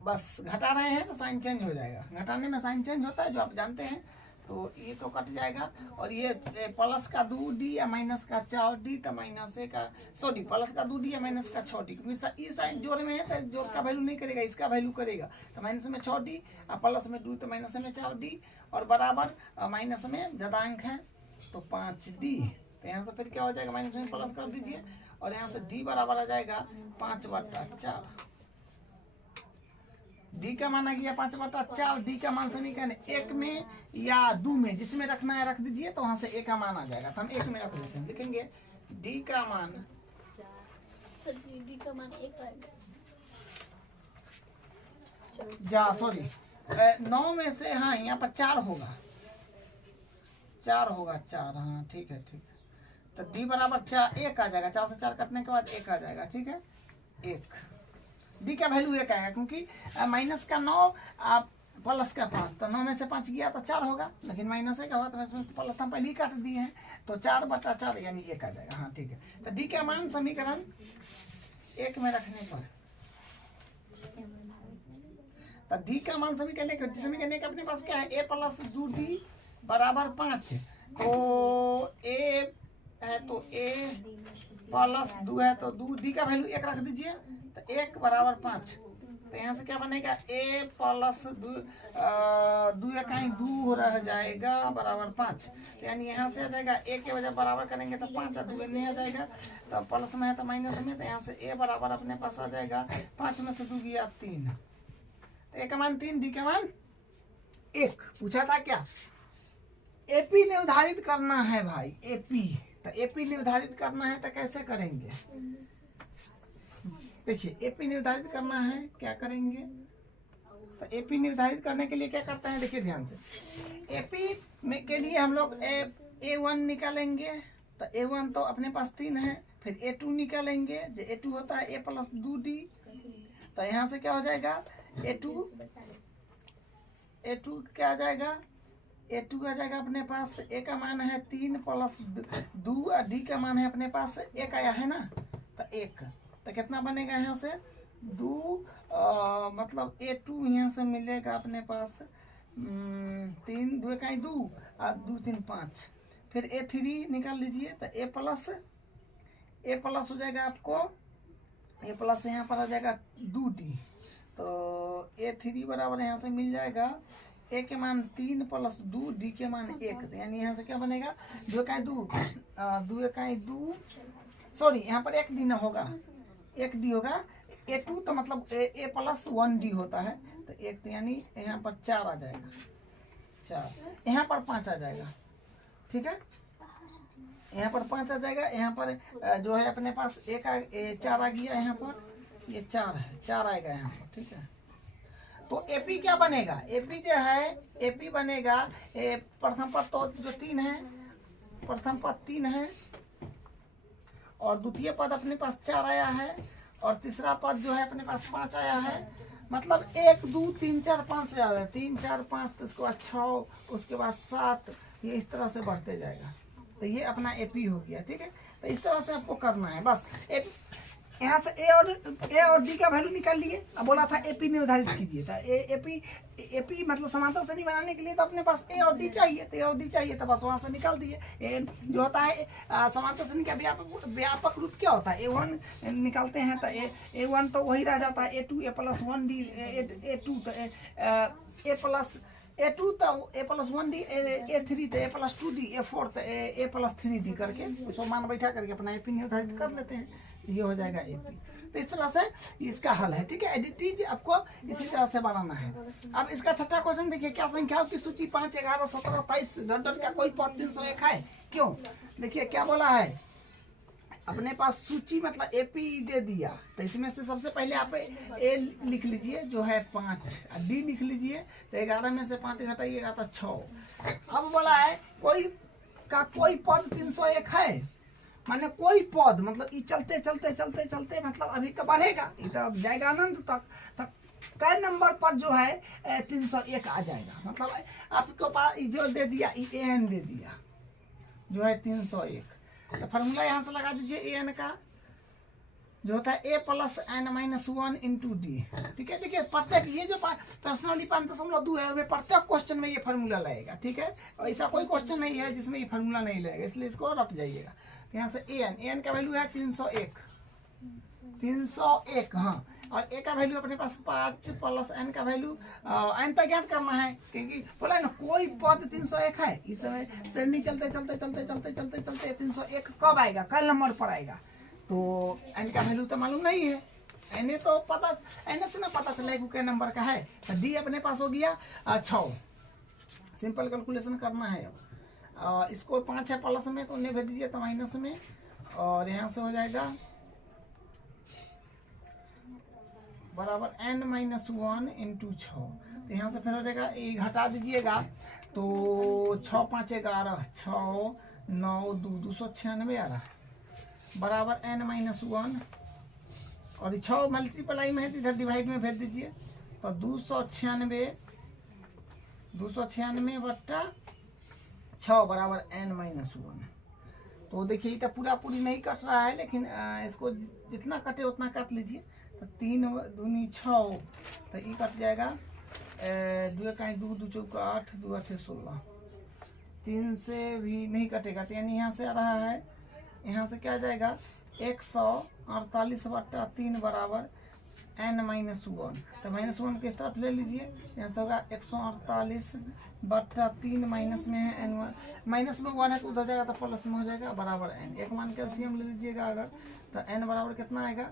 बस घटा रहे हैं तो साइन चेंज हो जाएगा। घटाने में साइन चेंज होता है जो आप जानते हैं। तो ये तो कट जाएगा, और ये प्लस का 2D या माइनस का 4D तो माइनस का सॉरी प्लस का 2D या माइनस का 6D, क्योंकि इस साइन जोड़ में है तो जोड़ का वैल्यू नहीं करेगा, इसका वैल्यू करेगा। तो माइनस में 6D और प्लस में 2 तो माइनस में 4D, और बराबर माइनस में ज्यादा अंक है तो 5D। तो यहाँ से फिर क्या हो जाएगा, माइनस में प्लस कर दीजिए, और यहाँ से D बराबर आ जाएगा 5/4। D का मान आ गया 5/4। D का मान समीकरण 1 में या 2 में जिसमें रखना है रख दीजिए, तो वहां से A का मान आ जाएगा। तो हम 1 में रख देते हैं, लिखेंगे D का मान 9 में से, हाँ यहाँ पर 4 होगा, 4 हाँ ठीक है। तो D बराबर 4 1 आ जाएगा, 4 से 4 कटने के बाद 1 आ जाएगा, ठीक है। 1 D का वैल्यू 1 आएगा, क्योंकि माइनस का 9 प्लस का 5, तो 9 में से 5 गया तो 4 होगा, लेकिन माइनस 1 हुआ तो इसमें से प्लस हम पहले ही काट दिए हैं, तो 4/4 यानी 1 आ जाएगा, हाँ ठीक है। तो D का मान समीकरण 1 में रखने पर, तो D का मान समीकरण 1 अपने पास क्या है, A प्लस 2D बराबर 5, तो A है तो A प्लस 2 है तो 2D का वैल्यू 1 रख दीजिए, तो 1 बराबर 5। तो यहाँ से क्या बनेगा, A प्लस 2 इकाई 2 रह जाएगा बराबर 5। तो यानी यहाँ से आ जाएगा A के वजह बराबर करेंगे तो 5 और 2 नहीं आ जाएगा, तो प्लस में है तो माइनस में, तो यहाँ से A बराबर अपने पास आ जाएगा 5 में से 2 गया 3, तो A का मान 3, D का मान 1। पूछा था क्या, AP निर्धारित करना है भाई, AP। तो AP निर्धारित करना है तो कैसे करेंगे, देखिए AP निर्धारित करना है क्या करेंगे। तो AP निर्धारित करने के लिए क्या करते हैं, देखिए ध्यान से। AP में के लिए हम लोग A1 निकालेंगे, तो A1 तो अपने पास 3 है, फिर A2 निकालेंगे, जो A2 होता है A प्लस 2D। तो यहाँ से क्या हो जाएगा, A2 क्या आ जाएगा, A2 आ जाएगा अपने पास, A का मान है 3 प्लस 2 और D का मान है अपने पास 1 आया है ना, तो 1, तो कितना बनेगा यहाँ से 2, मतलब A2 यहाँ से मिलेगा अपने पास 3 2 इकाई 2 और 2 3 5। फिर A3 निकाल लीजिए, तो A प्लस हो जाएगा आपको, A प्लस यहाँ पर आ जाएगा 2D, तो A3 बराबर यहाँ से मिल जाएगा A के मान 3 प्लस 2, D के मान 1। तो यानी यहाँ से क्या बनेगा, 2 इकाई 2 सॉरी यहाँ पर 1D ना होगा, 1D होगा। A2 तो मतलब A प्लस 1D होता है, तो 1, तो यानी यहाँ पर 4 आ जाएगा, 4 यहाँ पर 5 आ जाएगा, ठीक है। यहाँ पर 5 आ जाएगा, यहाँ पर जो है अपने पास 4 आ गया, यहाँ पर ये 4 है, 4 आएगा यहाँ पर, ठीक है। तो एपी क्या बनेगा, एपी जो है एपी बनेगा प्रथम पद तो जो 3 है, प्रथम पद 3 है और द्वितीय पद अपने पास 4 आया है और तीसरा पद जो है अपने पास 5 आया है। मतलब 1 2 3 4 5 से आ रहा है, 3 4 5 तो उसके बाद 6 उसके बाद 7, ये इस तरह से बढ़ते जाएगा। तो ये अपना एपी हो गया। ठीक है, तो इस तरह से आपको करना है बस। यहाँ से ए और डी का वैल्यू निकाल लिए। अब बोला था एपी निर्धारित कीजिए, तो एपी मतलब समांतर श्रेणी बनाने के लिए तो अपने पास ए और डी चाहिए, तो ए और डी चाहिए तो बस वहां से निकाल दिए। जो होता है समांतर श्रेणी का व्यापक रूप क्या होता है, A1 निकालते हैं तो A1 तो वही रह जाता है A2 A+1D A2 तो A2 तो A+1D A3 तो A+2D A4 तो A+3D करके उसको मान बैठा करके अपना एपी निर्धारित कर लेते हैं, ये हो जाएगा एपी। तो इस तरह से इसका हल है। ठीक है, एडिटिव आपको इसी तरह से बनाना है। अब इसका छठा क्वेश्चन देखिए, क्या संख्याओं की सूची 5 11 17 23 डॉट का कोई पद 301 है, क्यों? देखिए क्या बोला है, अपने पास सूची मतलब एपी दे दिया, तो इसमें से सबसे पहले आप ए लिख लीजिए जो है 5, डी लिख लीजिए तो 11 में से 5 घटाइएगा तो 6। अब बोला है कोई पद 301 है, माने कोई पद मतलब ये चलते चलते चलते चलते मतलब अभी तो बढ़ेगा, ये तो जाएगा अनंत तक कई नंबर पर जो है 301 आ जाएगा। मतलब आपको पास जो दे दिया एन दे दिया जो है 301, तो फार्मूला यहाँ से लगा दीजिए एन का जो होता है A+n-1 इंटू डी। ठीक है, देखिए प्रत्येक ये जो पर्सनली 5.2 है प्रत्येक क्वेश्चन में ये फार्मूला लगेगा। ठीक है, और ऐसा कोई क्वेश्चन नहीं है जिसमें ये फार्मूला नहीं लगेगा, इसलिए इसको रट जाइएगा। यहाँ से एन का वैल्यू है 301 हाँ, और ए का वैल्यू अपने पास 5 प्लस एन का वैल्यू एन तक ज्ञात करना है, क्योंकि बोला है ना कोई पद 301 है। इस समय श्रेणी चलते चलते चलते चलते चलते चलते 301 कब आएगा, कल नंबर पर आएगा, तो एन का वैल्यू तो मालूम नहीं है। एन तो पता, एन से ना पता चलेगा क्या नंबर का है। तो डी अपने पास हो गया 6। सिंपल कैलकुलेशन करना है। अब इसको 5 है प्लस में तो उन्हें भेज दीजिए तो माइनस में, और यहाँ से हो जाएगा बराबर n-1 इंटू 6। तो यहाँ से फिर हो जाएगा, ये घटा दीजिएगा तो 6 5 11 6 9 2 296 आ रहा है बराबर n-1, और 6 मल्टीप्लाई में है तो इधर डिवाइड में भेज दीजिए तो 296 बट्टा 6 बराबर n-1। तो देखिए तो पूरा पूरी नहीं कट रहा है, लेकिन इसको जितना कटे उतना काट लीजिए। तो 3 दूनी 6 तो ये कट जाएगा 2 का 2 2 चौका 8 2 8 16, 3 से भी नहीं कटेगा तो यानी यहाँ से आ रहा है, यहाँ से क्या आ जाएगा 148 बट्टा 3 बराबर n-1। तो -1 किस तरफ ले लीजिए, यहाँ से होगा 148 बट्टा 3 माइनस में है n1, माइनस में 1 है तो उधर जाएगा तो प्लस में हो जाएगा बराबर n। एक मान कैल्शियम ले लीजिएगा अगर तो n बराबर कितना आएगा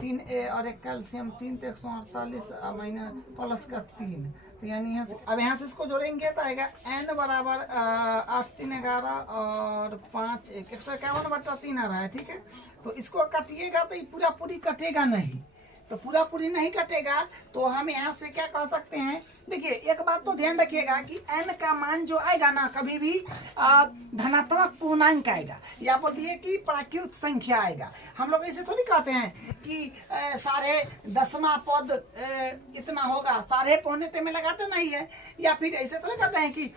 3a और एक कैल्शियम 3 तो 148 माइनस प्लस का 3, तो यानी यहाँ से अब यहाँ से इसको जोड़ेंगे तो आएगा n बराबर 8 3 11 और 5 1 151 बट्टा 3 आ रहा है। ठीक है, तो इसको काटिएगा तो ये पूरा पूरी कटेगा नहीं, तो पूरा पूरी नहीं कटेगा तो हम यहाँ से क्या कह सकते हैं। देखिए एक बात तो ध्यान रखिएगा कि n का मान जो आएगा ना कभी भी धनात्मक पूर्णांक आएगा, या बोलिए कि प्राकृत संख्या आएगा। हम लोग ऐसे थोड़ी कहते हैं कि 10.5 पद इतना होगा, 5.5 में लगाते नहीं है, या फिर ऐसे थोड़ी कहते हैं कि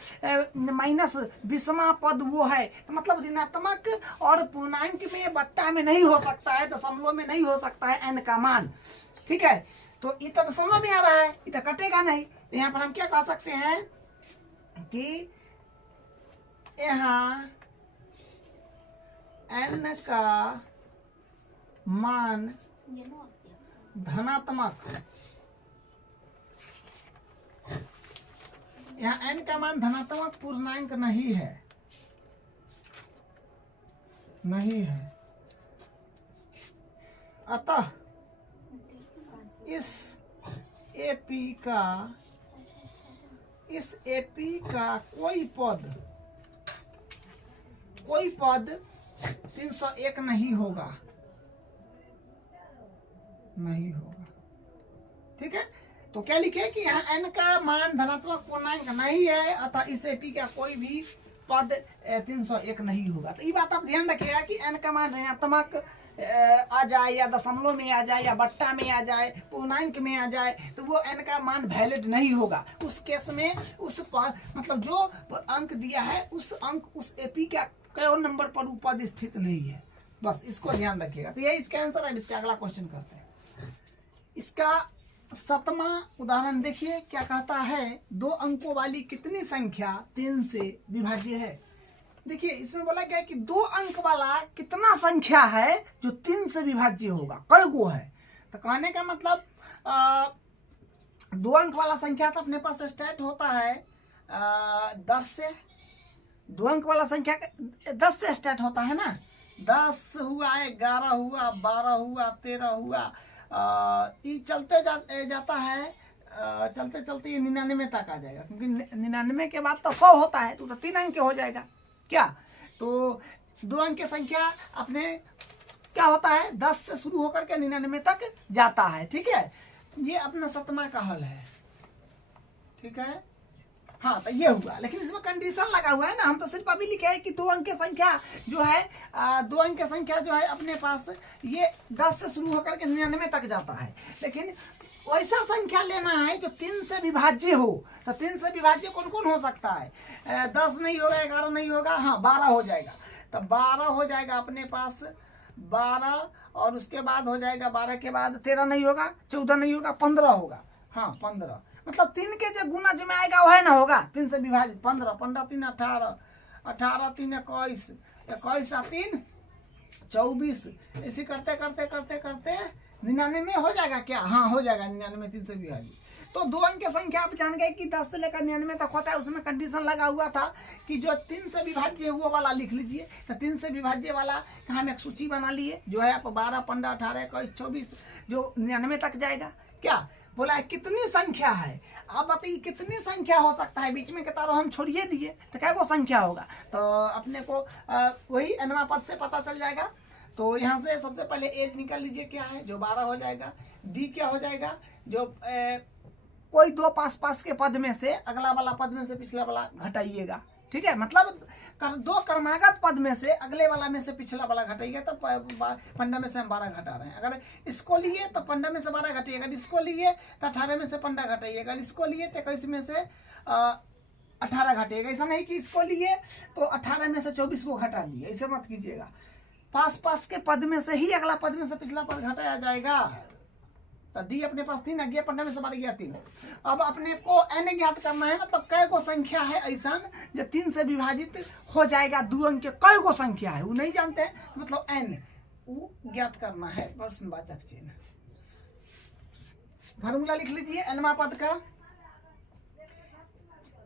-20वां पद वो है, तो मतलब ऋणात्मक और पूर्णांक में बट्टा में नहीं हो सकता है, दशमलव में नहीं हो सकता है n का मान। ठीक है, तो ये तो दशमलव में आ रहा है, ये तो कटेगा नहीं, तो यहाँ पर हम क्या कह सकते हैं कि यहाँ n का मान धनात्मक, यहाँ n का मान धनात्मक पूर्णांक नहीं है, अतः इस एपी का कोई पद 301 नहीं होगा। ठीक है, तो क्या लिखे कि यहाँ n का मान धनात्मक पूर्णांक नहीं है, अतः इस एपी का कोई भी पद 301 नहीं होगा। तो ये बात आप ध्यान रखिएगा कि n का मान ऋणात्मक आ जाए या दशमलव में आ जाए या बट्टा में आ जाए, पूर्णांक में आ जाए, तो वो n का मान वैलिड नहीं होगा। उस केस में उस मतलब जो अंक दिया है उस अंक उस एपी का कौन नंबर पर पद स्थित नहीं है, बस इसको ध्यान रखिएगा। तो यही इसका आंसर है। इसका अगला क्वेश्चन करते हैं। इसका 7वां उदाहरण देखिए क्या कहता है, 2 अंकों वाली कितनी संख्या 3 से विभाज्य है। देखिए इसमें बोला गया है कि 2 अंक वाला कितना संख्या है जो 3 से विभाज्य होगा, कई गो है। तो कहने का मतलब 2 अंक वाला संख्या तो अपने पास स्टार्ट होता है 10 से। 2 अंक वाला संख्या 10 से स्टार्ट होता है ना, 10 हुआ, 11 हुआ, 12 हुआ, 13 हुआ, ये चलते जाता है, चलते चलते ये 99 तक आ जाएगा, क्योंकि 99 के बाद तो 100 होता है, तो 3 अंक हो जाएगा क्या। तो 2 अंक की संख्या अपने क्या होता है 10 से शुरू होकर के 99 तक जाता है। ठीक है, ये अपना 7वां का हल है। ठीक है, हाँ तो ये हुआ, लेकिन इसमें कंडीशन लगा हुआ है ना। हम तो सिर्फ अभी लिखे है कि 2 अंक की संख्या जो है 2 अंक की संख्या जो है अपने पास ये 10 से शुरू होकर के 99 तक जाता है, लेकिन वैसा संख्या लेना है जो 3 से विभाज्य हो। तो 3 से विभाज्य कौन कौन हो सकता है, 10 नहीं होगा, 11 नहीं होगा, हाँ 12 हो जाएगा। तो 12 हो जाएगा अपने पास 12, और उसके बाद हो जाएगा 12 के बाद 13 नहीं होगा, 14 नहीं होगा, 15 होगा। हाँ 15 मतलब 3 के जो गुना जो में आएगा वह ना होगा 3 से विभाजित। 15, 15 3 18, 18 3 21, 21 3 24, ऐसे करते करते करते करते 99 हो जाएगा क्या, हाँ हो जाएगा 99 3 से विभाजित। तो 2 अंक की संख्या आप जान गए कि 10 से लेकर 99 तक होता है। उसमें कंडीशन लगा हुआ था कि जो 3 से विभाज्य है वो वाला लिख लीजिए। तो 3 से विभाज्य वाला हम एक सूची बना लिए, जो है आप 12 15 18 21 24 जो 99 तक जाएगा। क्या बोला है कितनी संख्या है, आप बताइए कितनी संख्या हो सकता है। बीच में के तारों हम छोड़िए दिए तो क्या वो संख्या होगा, तो अपने को वही nवां पद से पता चल जाएगा। तो यहाँ से सबसे पहले एज निकाल लीजिए क्या है, जो 12 हो जाएगा। डी क्या हो जाएगा, जो कोई 2 पास पास के पद में से अगला वाला पद में से पिछला वाला घटाइएगा। ठीक है, मतलब 2 क्रमागत पद में से अगले वाला में से पिछला वाला घटाइएगा। तो 15 में से हम 12 घटा रहे हैं। अगर इसको लिए तो 15 में से 12 घटाइए, अगर इसको लिए तो 18 में से 15 घटाइए, अगर इसको लिए तो 21 में से 18 घटाइएगा। ऐसा नहीं कि इसको लिए तो 18 में से 24 को घटा दिए, ऐसे मत कीजिएगा। पास पास के पद में से ही अगला पद में से पिछला पद घटाया जाएगा। तो डी अपने पास 3 आ गया, 15 में से 12 गया 3। अब अपने को n ज्ञात करना है, मतलब कै गो संख्या है ऐसा जो 3 से विभाजित हो जाएगा। 2 अंक के कै गो संख्या है वो नहीं जानते हैं, मतलब n वो ज्ञात करना है। प्रश्नवाचक चिन्ह फार्मूला लिख लीजिए nवां पद का।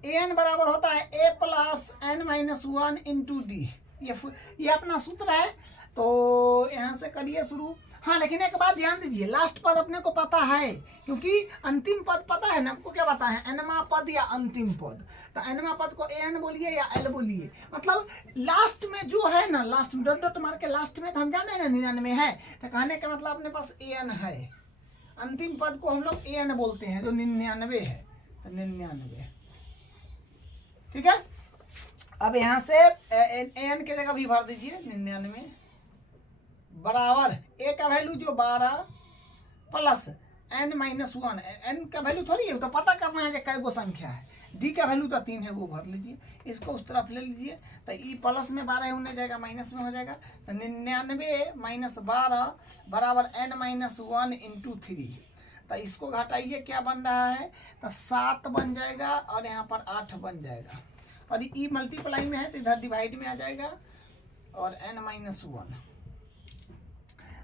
an बराबर होता है a plus n minus 1 into D. ये अपना सूत्र है, तो यहाँ से करिए शुरू। हाँ लेकिन एक बात ध्यान दीजिए, लास्ट पद अपने को पता है, क्योंकि अंतिम पद पता है ना आपको। क्या पता है, nवां पद या अंतिम पद। तो nवां पद को an बोलिए या l बोलिए, मतलब लास्ट में जो है ना, लास्ट में डॉट डॉट मार के लास्ट में, तो हम जाने ना 99 है, तो कहने का मतलब अपने पास an है। अंतिम पद को हम लोग an बोलते हैं, जो 99 है। तो 99, ठीक है। अब यहाँ से an के जगह भी भर दीजिए 99 बराबर a का वैल्यू जो 12 प्लस n माइनस 1। n का वैल्यू थोड़ी है, तो पता करना है कि कै गो संख्या है। d का वैल्यू तो 3 है, वो भर लीजिए। इसको उस तरफ ले लीजिए, तो ई प्लस में 12 होने जाएगा, माइनस में हो जाएगा। तो 99 माइनस 12 बराबर n माइनस 1 इंटू 3। तो इसको घटाइए, क्या बन रहा है, तो 7 बन जाएगा और यहाँ पर 8 बन जाएगा। और ई मल्टीप्लाई में है तो इधर डिवाइड में आ जाएगा और n माइनस 1।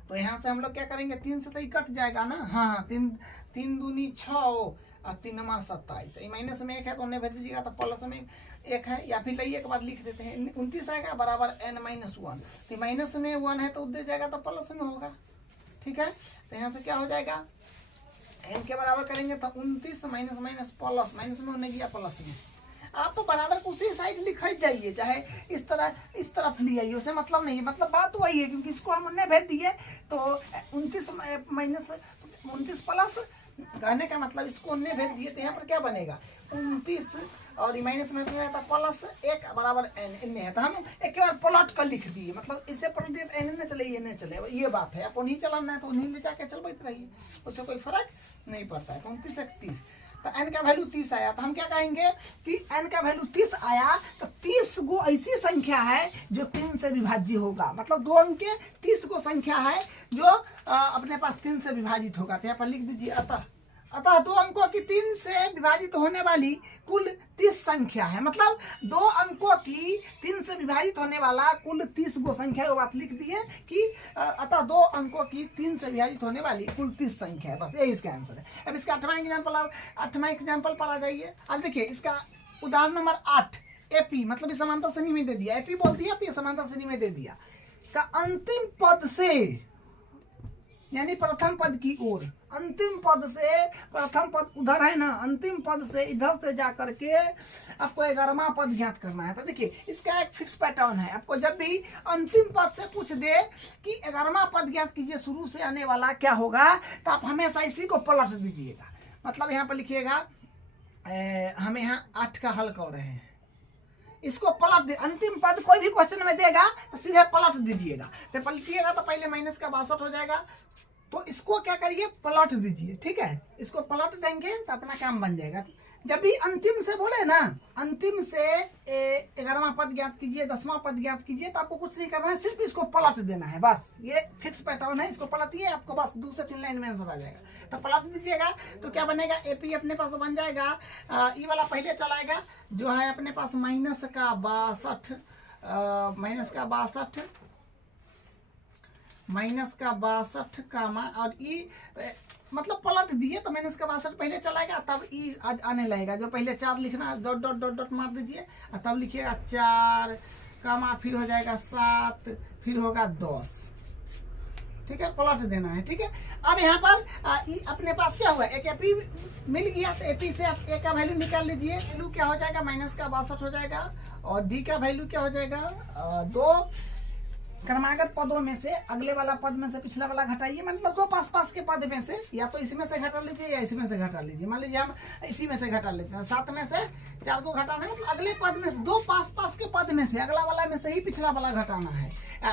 तो यहाँ से हम लोग क्या करेंगे, 3 से तो ही कट जाएगा ना। हाँ 3 दूनी 6 और 3 27। माइनस में 1 है तो उन्हें भेज दीजिएगा, तो प्लस में 1 है, या फिर लाइए एक बार लिख देते हैं। 29 आएगा बराबर n माइनस 1। तो माइनस में 1 है तो उधर जाएगा तो प्लस में होगा। ठीक है, तो यहाँ से क्या हो जाएगा, n के बराबर करेंगे तो 29 माइनस माइनस प्लस, माइनस में होने गया प्लस में। आप बराबर उसी साइड लिख जाइए, चाहे इस तरफ ले आइए, उसे मतलब नहीं है, मतलब बात वही है, क्योंकि इसको हम उन्हें भेज दिए। तो 29 माइनस 29 प्लस कहने का मतलब इसको ने भेज दिए तो यहाँ पर क्या बनेगा 29 और माइनस में था प्लस 1 बराबर एन है। तो हम एक बार प्लॉट कर लिख दिए, मतलब इसे पलट दिए तो एन ने चले ये नहीं चले, ये बात है। आप उन्हीं चलाना है तो उन्हीं ले जाके चलबैत रहिए, उससे कोई फर्क नहीं पड़ता है। 29 1 30 तो n का वैल्यू 30 आया। तो हम क्या कहेंगे कि n का वैल्यू 30 आया तो 30 गो ऐसी संख्या है जो 3 से विभाज्य होगा, मतलब 2 अंक के 30 गो संख्या है जो अपने पास 3 से विभाजित होगा। तो यहाँ पर लिख दीजिए अतः 2 अंकों की 3 से विभाजित होने वाली कुल 30 संख्या है, मतलब 2 अंकों की 3 से विभाजित होने वाला कुल 30 गो संख्या। वो बात लिख दिए कि अतः 2 अंकों की 3 से विभाजित होने वाली कुल 30 संख्या है, बस यही इसका आंसर है। अब इसका 8वां एग्जाम्पल पर आ जाइए। अब देखिए इसका उदाहरण नंबर 8 एपी, मतलब इस समांतर श्रेणी में दे दिया, एपी बोल दिया तो ये समांतर श्रेणी में दे दिया का अंतिम पद से यानी प्रथम पद की ओर, अंतिम पद से प्रथम पद उधर है ना, अंतिम पद से इधर से जाकर के आपको 11वां पद ज्ञात करना है। तो देखिए इसका एक फिक्स पैटर्न है, आपको जब भी अंतिम पद से पूछ दे कि 11वां पद ज्ञात कीजिए शुरू से आने वाला क्या होगा, तो आप हमेशा इसी को पलट दीजिएगा। मतलब यहाँ पर लिखिएगा हमें यहाँ 8 का हल कर रहे हैं, इसको पलट दे, अंतिम पद कोई भी क्वेश्चन में देगा तो सीधे पलट दीजिएगा। तो पलटिएगा तो पहले माइनस का 62 हो जाएगा, तो इसको क्या करिए पलट दीजिए, ठीक है। इसको पलट देंगे तो अपना काम बन जाएगा। जब भी अंतिम से बोले ना, अंतिम से 11वां पद ज्ञात कीजिए, 10वां पद ज्ञात कीजिए, तो आपको कुछ नहीं करना है, सिर्फ इसको पलट देना है, बस ये फिक्स पैटर्न है। इसको पलटिए, आपको बस 2 से 3 लाइन में आंसर आ जाएगा। तो पलट दीजिएगा तो क्या बनेगा, एपी अपने पास बन जाएगा, ये वाला पहले चलाएगा जो है अपने पास माइनस का 62 कामा और ई, मतलब पलट दिए तो माइनस का 62 पहले चलाएगा, तब ई आने लगेगा। जो पहले 4 लिखना डॉट डॉट डॉट डॉट मार दीजिए और तब लिखिएगा 4 कामा, फिर हो जाएगा 7, फिर होगा 10, ठीक है, पलट देना है, ठीक है। अब यहाँ पर ई अपने पास क्या हुआ, एक एपी मिल गया, तो एपी से आप ए का वैल्यू निकाल लीजिए। वैल्यू क्या हो जाएगा, माइनस का 62 हो जाएगा, और डी का वैल्यू क्या हो जाएगा 2। क्रमागत पदों में से अगले वाला पद में से पिछला वाला घटाइए, मतलब 2 पास के पद में से या तो इसमें से घटा लीजिए या इसमें से घटा लीजिए। मान लीजिए हम इसी में से घटा लेते हैं, 7 में से 4 को घटाना है, मतलब अगले पद में से 2 पास के पद में से अगला वाला में से ही पिछला वाला घटाना है।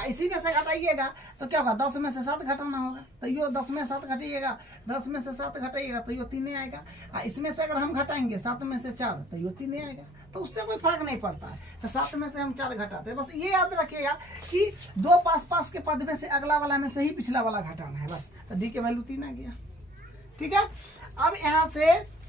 इसी में से घटाइएगा तो क्या होगा, 10 में से 7 घटाना होगा, तो यो 10 में 7 घटाइएगा, 10 में से 7 घटाइएगा तो यो 3 आएगा। इसमें से अगर हम घटाएंगे 7 में से 4 तो यो 3 आएगा, तो उससे कोई फर्क नहीं पड़ता है। तो 7 में से हम 4 घटाते हैं, बस ये याद रखिएगा कि 2 पास के पद में से अगला वाला में से ही पिछला वाला घटाना है, बस। तो डी के वैल्यू 3 आ गया, ठीक है। अब यहाँ से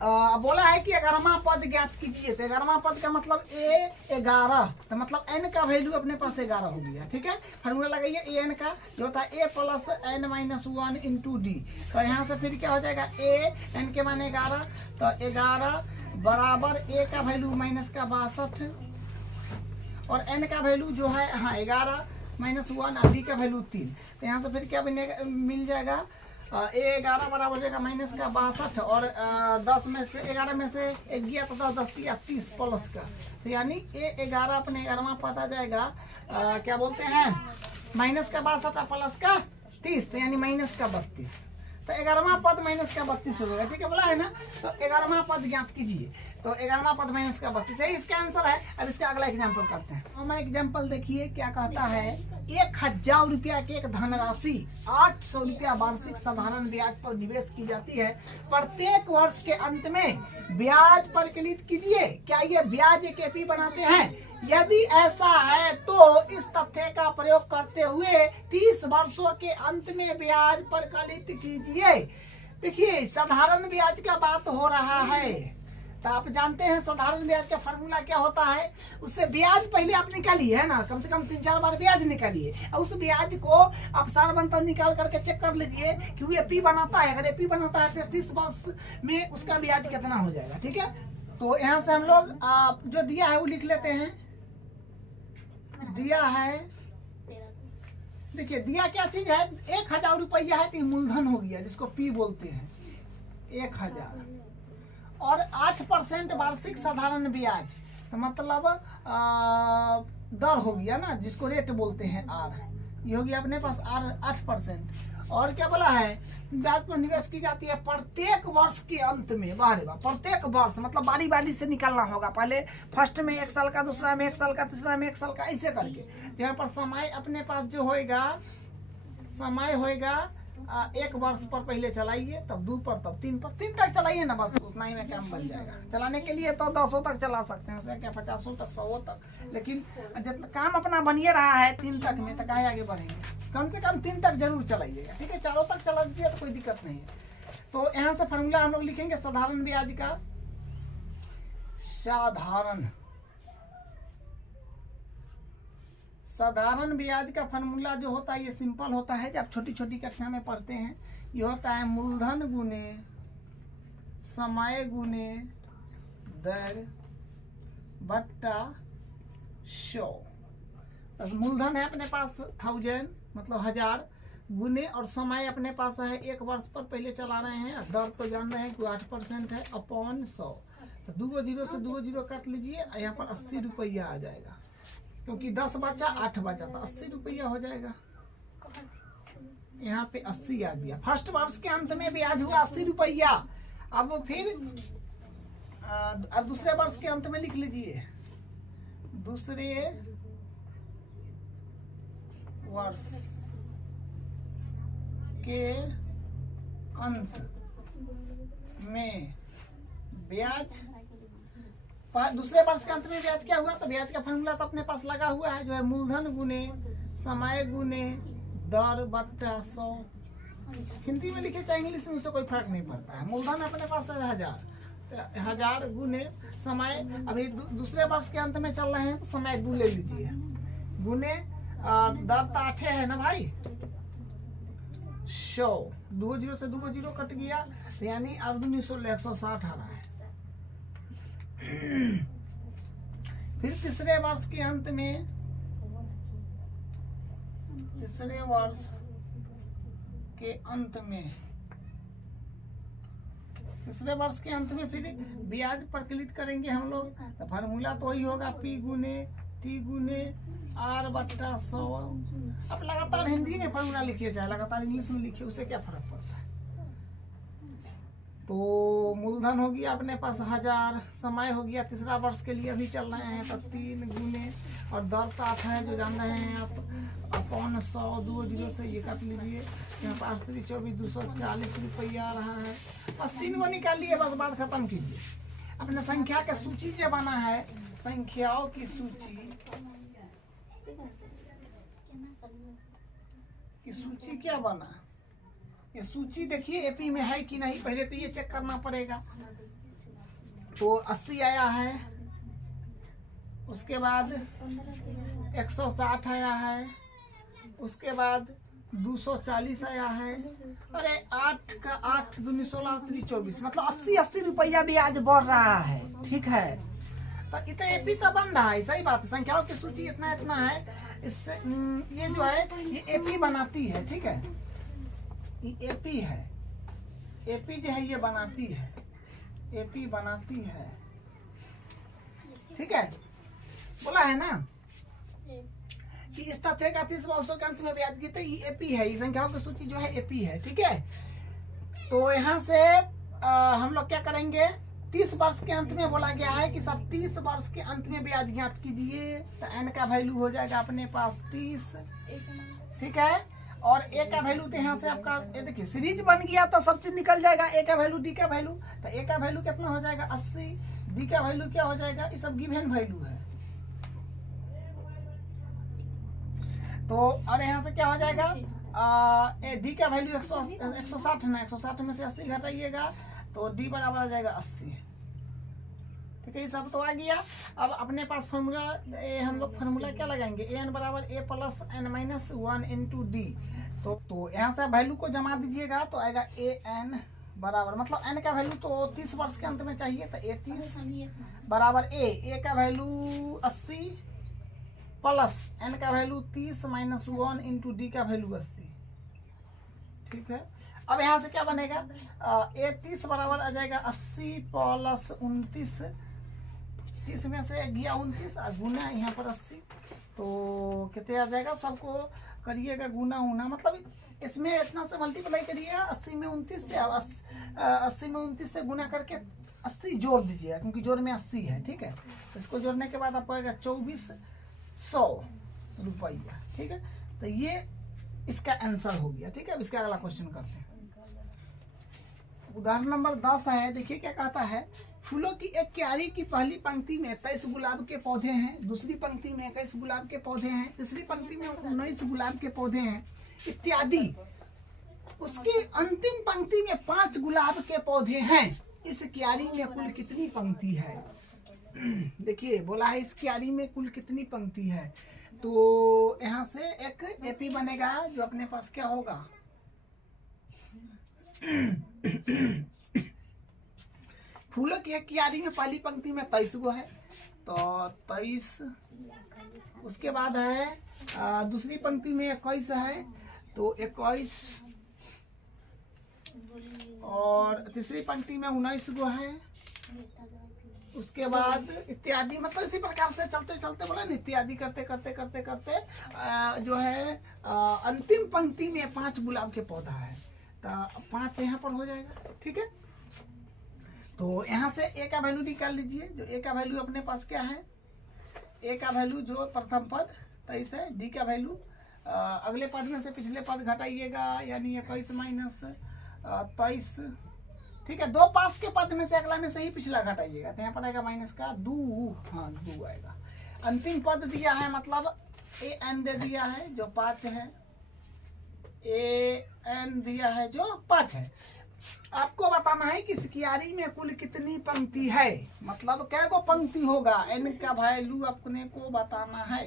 बोला है कि 11वां पद ज्ञात कीजिए, तो 11वां पद का मतलब A11, तो मतलब n का वैल्यू अपने पास 11 हो गया, ठीक है। फार्मूला लगाइए an का जो होता है a + n - 1 × d। तो यहाँ से फिर क्या हो जाएगा, a n के माने 11, तो 11 बराबर a का वैल्यू माइनस का 62 और n का वैल्यू जो है 11 - 1 और d का वैल्यू 3। तो यहाँ से फिर क्या बनेगा, मिल जाएगा A11 बराबर हो जाएगा माइनस का 62 और 10 में से 11 में से 1 गया तो 10 दिया 30 प्लस का, तो यानी A11 अपने 11वां पद आ जाएगा क्या बोलते हैं, माइनस का 62 प्लस का 30, तो यानी माइनस का 32। तो 11वां पद माइनस का 32 हो जाएगा, ठीक है, बोला है ना। तो 11वां पद ज्ञात कीजिए, तो 11वां पद माइनस का 32 है, इसका आंसर है। अब इसका अगला एग्जाम्पल करते हैं। हम एग्जाम्पल देखिए क्या कहता है, 1000 रुपया की एक धनराशि 800 रुपया वार्षिक साधारण ब्याज पर निवेश की जाती है। प्रत्येक वर्ष के अंत में ब्याज परिकलित कीजिए, क्या ये ब्याज एक एपी बनाते हैं? यदि ऐसा है तो इस तथ्य का प्रयोग करते हुए 30 वर्षों के अंत में ब्याज परिकलित कीजिए। देखिए साधारण ब्याज का बात हो रहा है, तो आप जानते हैं साधारण ब्याज का फॉर्मूला क्या होता है, उससे ब्याज पहले आप निकालिए, है ना, कम से कम 3-4 बार ब्याज निकालिए और उस ब्याज को आप सार बनता निकाल करके चेक कर लीजिए कि वो एपी बनाता है। अगर एपी बनाता है तो 30 वर्ष में उसका ब्याज कितना हो जाएगा, ठीक है। तो यहाँ से हम लोग जो दिया है वो लिख लेते हैं। दिया है, देखिए दिया क्या चीज है, 1000 रुपया है तो मूलधन हो गया जिसको पी बोलते हैं, 1000 और 8% वार्षिक साधारण ब्याज, तो मतलब दर हो गया ना, जिसको रेट बोलते हैं आर, ये हो गया अपने पास आर 8%। और क्या बोला है, ब्याज पर निवेश की जाती है प्रत्येक वर्ष के अंत में। वाह रे वाह, प्रत्येक वर्ष मतलब बारी बारी से निकालना होगा, पहले फर्स्ट में 1 साल का, दूसरा में 1 साल का, तीसरा में 1 साल का, ऐसे करके। तो यहाँ पर समय अपने पास जो होएगा, समय होएगा 1 वर्ष पर पहले चलाइए, तब 2 पर, तब 3 पर, 3 तक चलाइए ना, बस उतना ही में काम बन जाएगा। चलाने के लिए तो 10 तक चला सकते हैं, उससे क्या 50 तक, 100 तक, लेकिन जब काम अपना बनिए रहा है 3 तक में, तो काहे आगे बढ़ेंगे। कम से कम 3 तक जरूर चलाइएगा, ठीक है। 4 तक चला दीजिए तो कोई दिक्कत नहीं है। तो यहाँ से फॉर्मूला हम लोग लिखेंगे साधारण ब्याज का। साधारण ब्याज का फॉर्मूला जो होता है ये सिंपल होता है, जब छोटी छोटी कक्षा में पढ़ते हैं। ये होता है मूलधन गुने समय गुने दर बट्टा 100। तो मूलधन है अपने पास 1000 मतलब 1000, गुने और समय अपने पास है 1 वर्ष पर पहले चला रहे हैं, दर तो जान रहे हैं कि 8% है, अपॉन 100। तो 2 जीरो से 2 जीरो काट लीजिए, यहाँ पर 80 रुपया आ जाएगा, क्योंकि 10 बचा 8 बचा तो 80 रुपया हो जाएगा। यहाँ पे 80 आ गया। फर्स्ट वर्ष के अंत में ब्याज हुआ 80 रुपया। अब फिर अब दूसरे वर्ष के अंत में लिख लीजिए, दूसरे वर्ष के अंत में ब्याज, दूसरे वर्ष के अंत में ब्याज क्या हुआ, तो ब्याज का फॉर्मूला तो अपने पास लगा हुआ है, जो है मूलधन गुने समय गुने दर बट्टा 100। हिंदी में लिखे चाहे इंग्लिश में, उससे कोई फर्क नहीं पड़ता है। मूलधन अपने पास है 1000, तो 1000 गुने समय, अभी दूसरे वर्ष के अंत में चल रहे हैं तो समय 2 ले लीजिए, गुने दर तो 8 है ना भाई, 100, 2 जीरो से 2 जीरो कट गया, यानी 160 आ रहा है। फिर तीसरे वर्ष के अंत में, तीसरे वर्ष के अंत में, तीसरे वर्ष के अंत में फिर ब्याज प्रकलित करेंगे हम लोग। तो फार्मूला तो वही होगा, P गुने T गुने R बट्टा 100। अब लगातार हिंदी में फार्मूला लिखिए चाहे लगातार इंग्लिश में लिखिए, उससे क्या फर्क पड़ता है। तो मूलधन हो गया अपने पास 1000, समय हो गया तीसरा वर्ष के लिए अभी चल रहे हैं, तो 3 गुने और दर तो 8 है जो जान रहे हैं आप, अपॉन 100, 2 जीरो से ये काट लीजिए, यहाँ पर 8 3 24 240 रुपया आ रहा है। बस 3 को निकालिए, बस बात खत्म कीजिए। अपने संख्या का सूची जो बना है, संख्याओं की सूची क्या बना, ये सूची देखिए एपी में है कि नहीं, पहले तो ये चेक करना पड़ेगा। तो 80 आया है, उसके बाद 160 आया है, उसके बाद 240 आया है, अरे 8 का 8 दूनी 16 3 24, मतलब 80 रुपया ब्याज बढ़ रहा है, ठीक है। तो इतना एपी तो बन रहा है, सही बात है। संख्याओं की सूची इतना इतना है, इससे ये जो है ये एपी बनाती है, ठीक है। ये एपी है, एपी जो है ये बनाती है, एपी बनाती है, ठीक है। बोला है ना कि इस तथ्य का 30 वर्षों के अंत में ब्याज गिरते, ये एपी है, ये संख्याओं की सूची जो है एपी है, ठीक है। तो यहाँ से हम लोग क्या करेंगे, 30 वर्ष के अंत में बोला गया है कि सब 30 वर्ष के अंत में ब्याज ज्ञात कीजिए। तो एन का वैल्यू हो जाएगा अपने पास 30, ठीक है। और ए का वैल्यू तो यहाँ से आपका ये देखिए सीरीज बन गया तो सब चीज निकल जाएगा। ए का वैल्यू, डी का वैल्यू, तो ए का वैल्यू कितना हो जाएगा 80, डी का वैल्यू क्या हो जाएगा, ये सब गिवन वैल्यू है। तो और यहाँ से क्या हो जाएगा, डी का वैल्यू 160 ना, 160 में से 80 घटाइएगा तो डी बराबर आ जाएगा 80, ठीक है। ये सब तो आ गया। अब अपने पास फॉर्मूला हम लोग फॉर्मूला क्या लगाएंगे, ए एन बराबर A plus N minus 1 into D. तो यहाँ से वैल्यू को जमा दीजिएगा तो आएगा ए एन बराबर, मतलब एन का वैल्यू तो 30 वर्ष के अंत में चाहिए, तो ए 30 बराबर ए का वैल्यू 80 प्लस एन का वैल्यू 30 माइनस 1 इंटू डी का वैल्यू 80, ठीक है। अब यहाँ से क्या बनेगा, ए 30 बराबर आ जाएगा 80 प्लस 29, 30 में से गया 29 गुना यहाँ पर 80, तो कितने आ जाएगा, सबको करिएगा गुना उना, मतलब इसमें इतना से मल्टीप्लाई करिएगा 80 में 29 से, 80 में 29 से गुना करके 80 जोड़ दीजिएगा, क्योंकि जोड़ में 80 है, ठीक है। इसको जोड़ने के बाद आपको आएगा 2400 रुपया, ठीक है। तो ये इसका आंसर हो गया, ठीक है। अब इसका अगला क्वेश्चन करते हैं। उदाहरण नंबर 10 है, देखिए क्या कहता है। फूलों की एक क्यारी की पहली पंक्ति में 23 गुलाब के पौधे हैं, दूसरी पंक्ति में 21 गुलाब के पौधे हैं, तीसरी पंक्ति में 19 गुलाब के पौधे हैं इत्यादि। उसकी अंतिम पंक्ति में 5 गुलाब के पौधे हैं। इस क्यारी में कुल कितनी पंक्ति है? देखिए बोला है इस क्यारी में कुल कितनी पंक्ति है। तो यहाँ से एक एपी बनेगा जो अपने पास क्या होगा, फूलों की एक क्यारी में पहली पंक्ति में 23 गो है, तो 23। उसके बाद है दूसरी पंक्ति में 21 है, तो 21, और तीसरी पंक्ति में 19 गो है। उसके बाद इत्यादि, मतलब इसी प्रकार से चलते चलते बोला ना, इत्यादि करते करते करते करते जो है अंतिम पंक्ति में 5 गुलाब के पौधा है, तो 5 यहाँ पर हो जाएगा, ठीक है। तो यहाँ से ए का वैल्यू निकाल लीजिए। जो ए का वैल्यू अपने पास क्या है, ए का वैल्यू जो प्रथम पद 23 है, डी का वैल्यू अगले पद में से पिछले पद घटाइएगा, यानी 21 माइनस 23, ठीक है। 2 पास के पद में से अगला में से ही पिछला घटाइएगा, तो यहाँ पर आएगा माइनस का 2, हाँ 2 आएगा। अंतिम पद दिया है, मतलब ए एन दे दिया है जो 5 है, ए एन दिया है जो 5 है। आपको बताना है कि इस क्यारी में कुल कितनी पंक्ति है, मतलब क्या को पंक्ति होगा, एन का वैल्यू अपने को बताना है।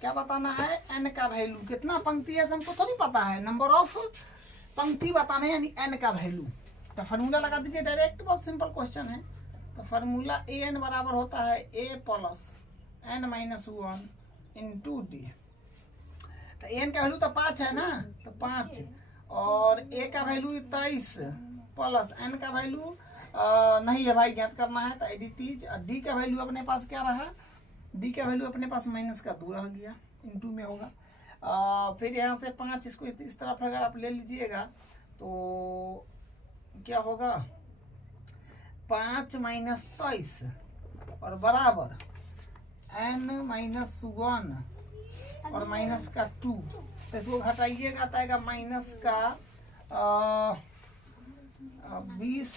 क्या बताना है, एन का वैल्यू कितना पंक्ति है हमको थोड़ी पता है, नंबर ऑफ पंक्ति बताना है, यानी एन का वैल्यू। तो फार्मूला लगा दीजिए डायरेक्ट, बहुत सिंपल क्वेश्चन है। तो फार्मूला ए एन बराबर होता है A plus N minus 1 into D. तो एन का वैल्यू तो 5 है ना, तो 5, और ए का वैल्यू 23 प्लस एन का वैल्यू नहीं है भाई, ज्ञात करना है, तो एडिटीज। डी का वैल्यू अपने पास क्या रहा, डी का वैल्यू अपने पास माइनस का 2 रह गया, इंटू में होगा। फिर यहाँ से 5, इसको इस तरफ अगर आप ले लीजिएगा तो क्या होगा, 5 माइनस 23 और बराबर एन माइनस 1 और माइनस का 2। तो इसको घटाइएगा तो आएगा माइनस का 20,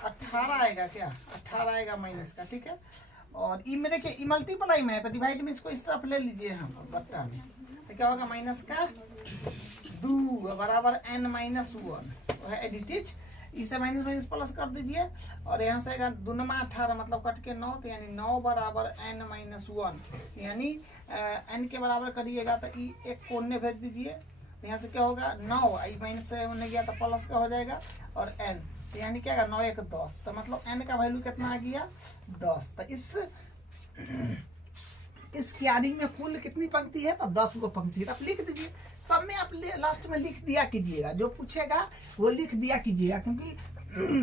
18 आएगा, क्या 18 आएगा माइनस का, ठीक है। और ई में देखिए, ई मल्टीप्लाई में है तो डिवाइड में इसको इस तरफ ले लीजिए हम बट्टा में, तो क्या होगा माइनस का 2 बराबर एन माइनस 1 है एडिटिज। इसे माइनस माइनस प्लस कर दीजिए, और यहाँ से आएगा 2 × 18 मतलब कट के 9, तो यानी 9 बराबर एन माइनस 1, यानी एन के बराबर करिएगा तो ई एक कोने भेज दीजिए। तो यहाँ से क्या होगा 9, आई माइनस से होने गया तो प्लस का हो जाएगा, और एन तो यानी क्या 9 × 1 = 10, तो मतलब एन का वैल्यू कितना आ गया 10। तो इस क्यारी में कुल कितनी पंक्ति है, तो 10 गो पंक्ति है। तो आप लिख दीजिए, सब में आप लास्ट में लिख दिया कीजिएगा, जो पूछेगा वो लिख दिया कीजिएगा, क्योंकि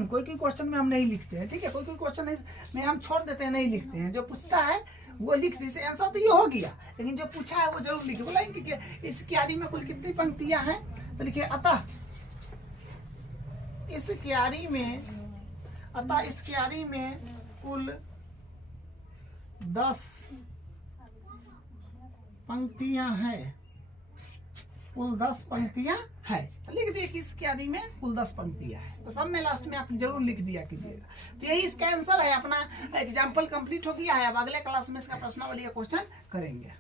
कोई कोई क्वेश्चन में हम नहीं लिखते हैं, ठीक है। कोई कोई क्वेश्चन में हम छोड़ देते हैं, नहीं लिखते हैं। जो पूछता है वो लिख दीजिए, आंसर तो ये हो गया, लेकिन जो पूछा है वो जरूर लिखे। बोलेंगे कि इस क्यारी में कुल कितनी पंक्तियां हैं, तो लिखिए अतः इस क्यारी में कुल 10 पंक्तियां हैं, कुल 10 पंक्तियां है। तो लिख दिए कि इस क्यारी में कुल 10 पंक्तियां है, तो सब में लास्ट में आप जरूर लिख दिया कीजिएगा। तो यही इसका आंसर है। अपना एग्जाम्पल कंप्लीट हो गया है। अब अगले क्लास में इसका प्रश्नावली का क्वेश्चन करेंगे।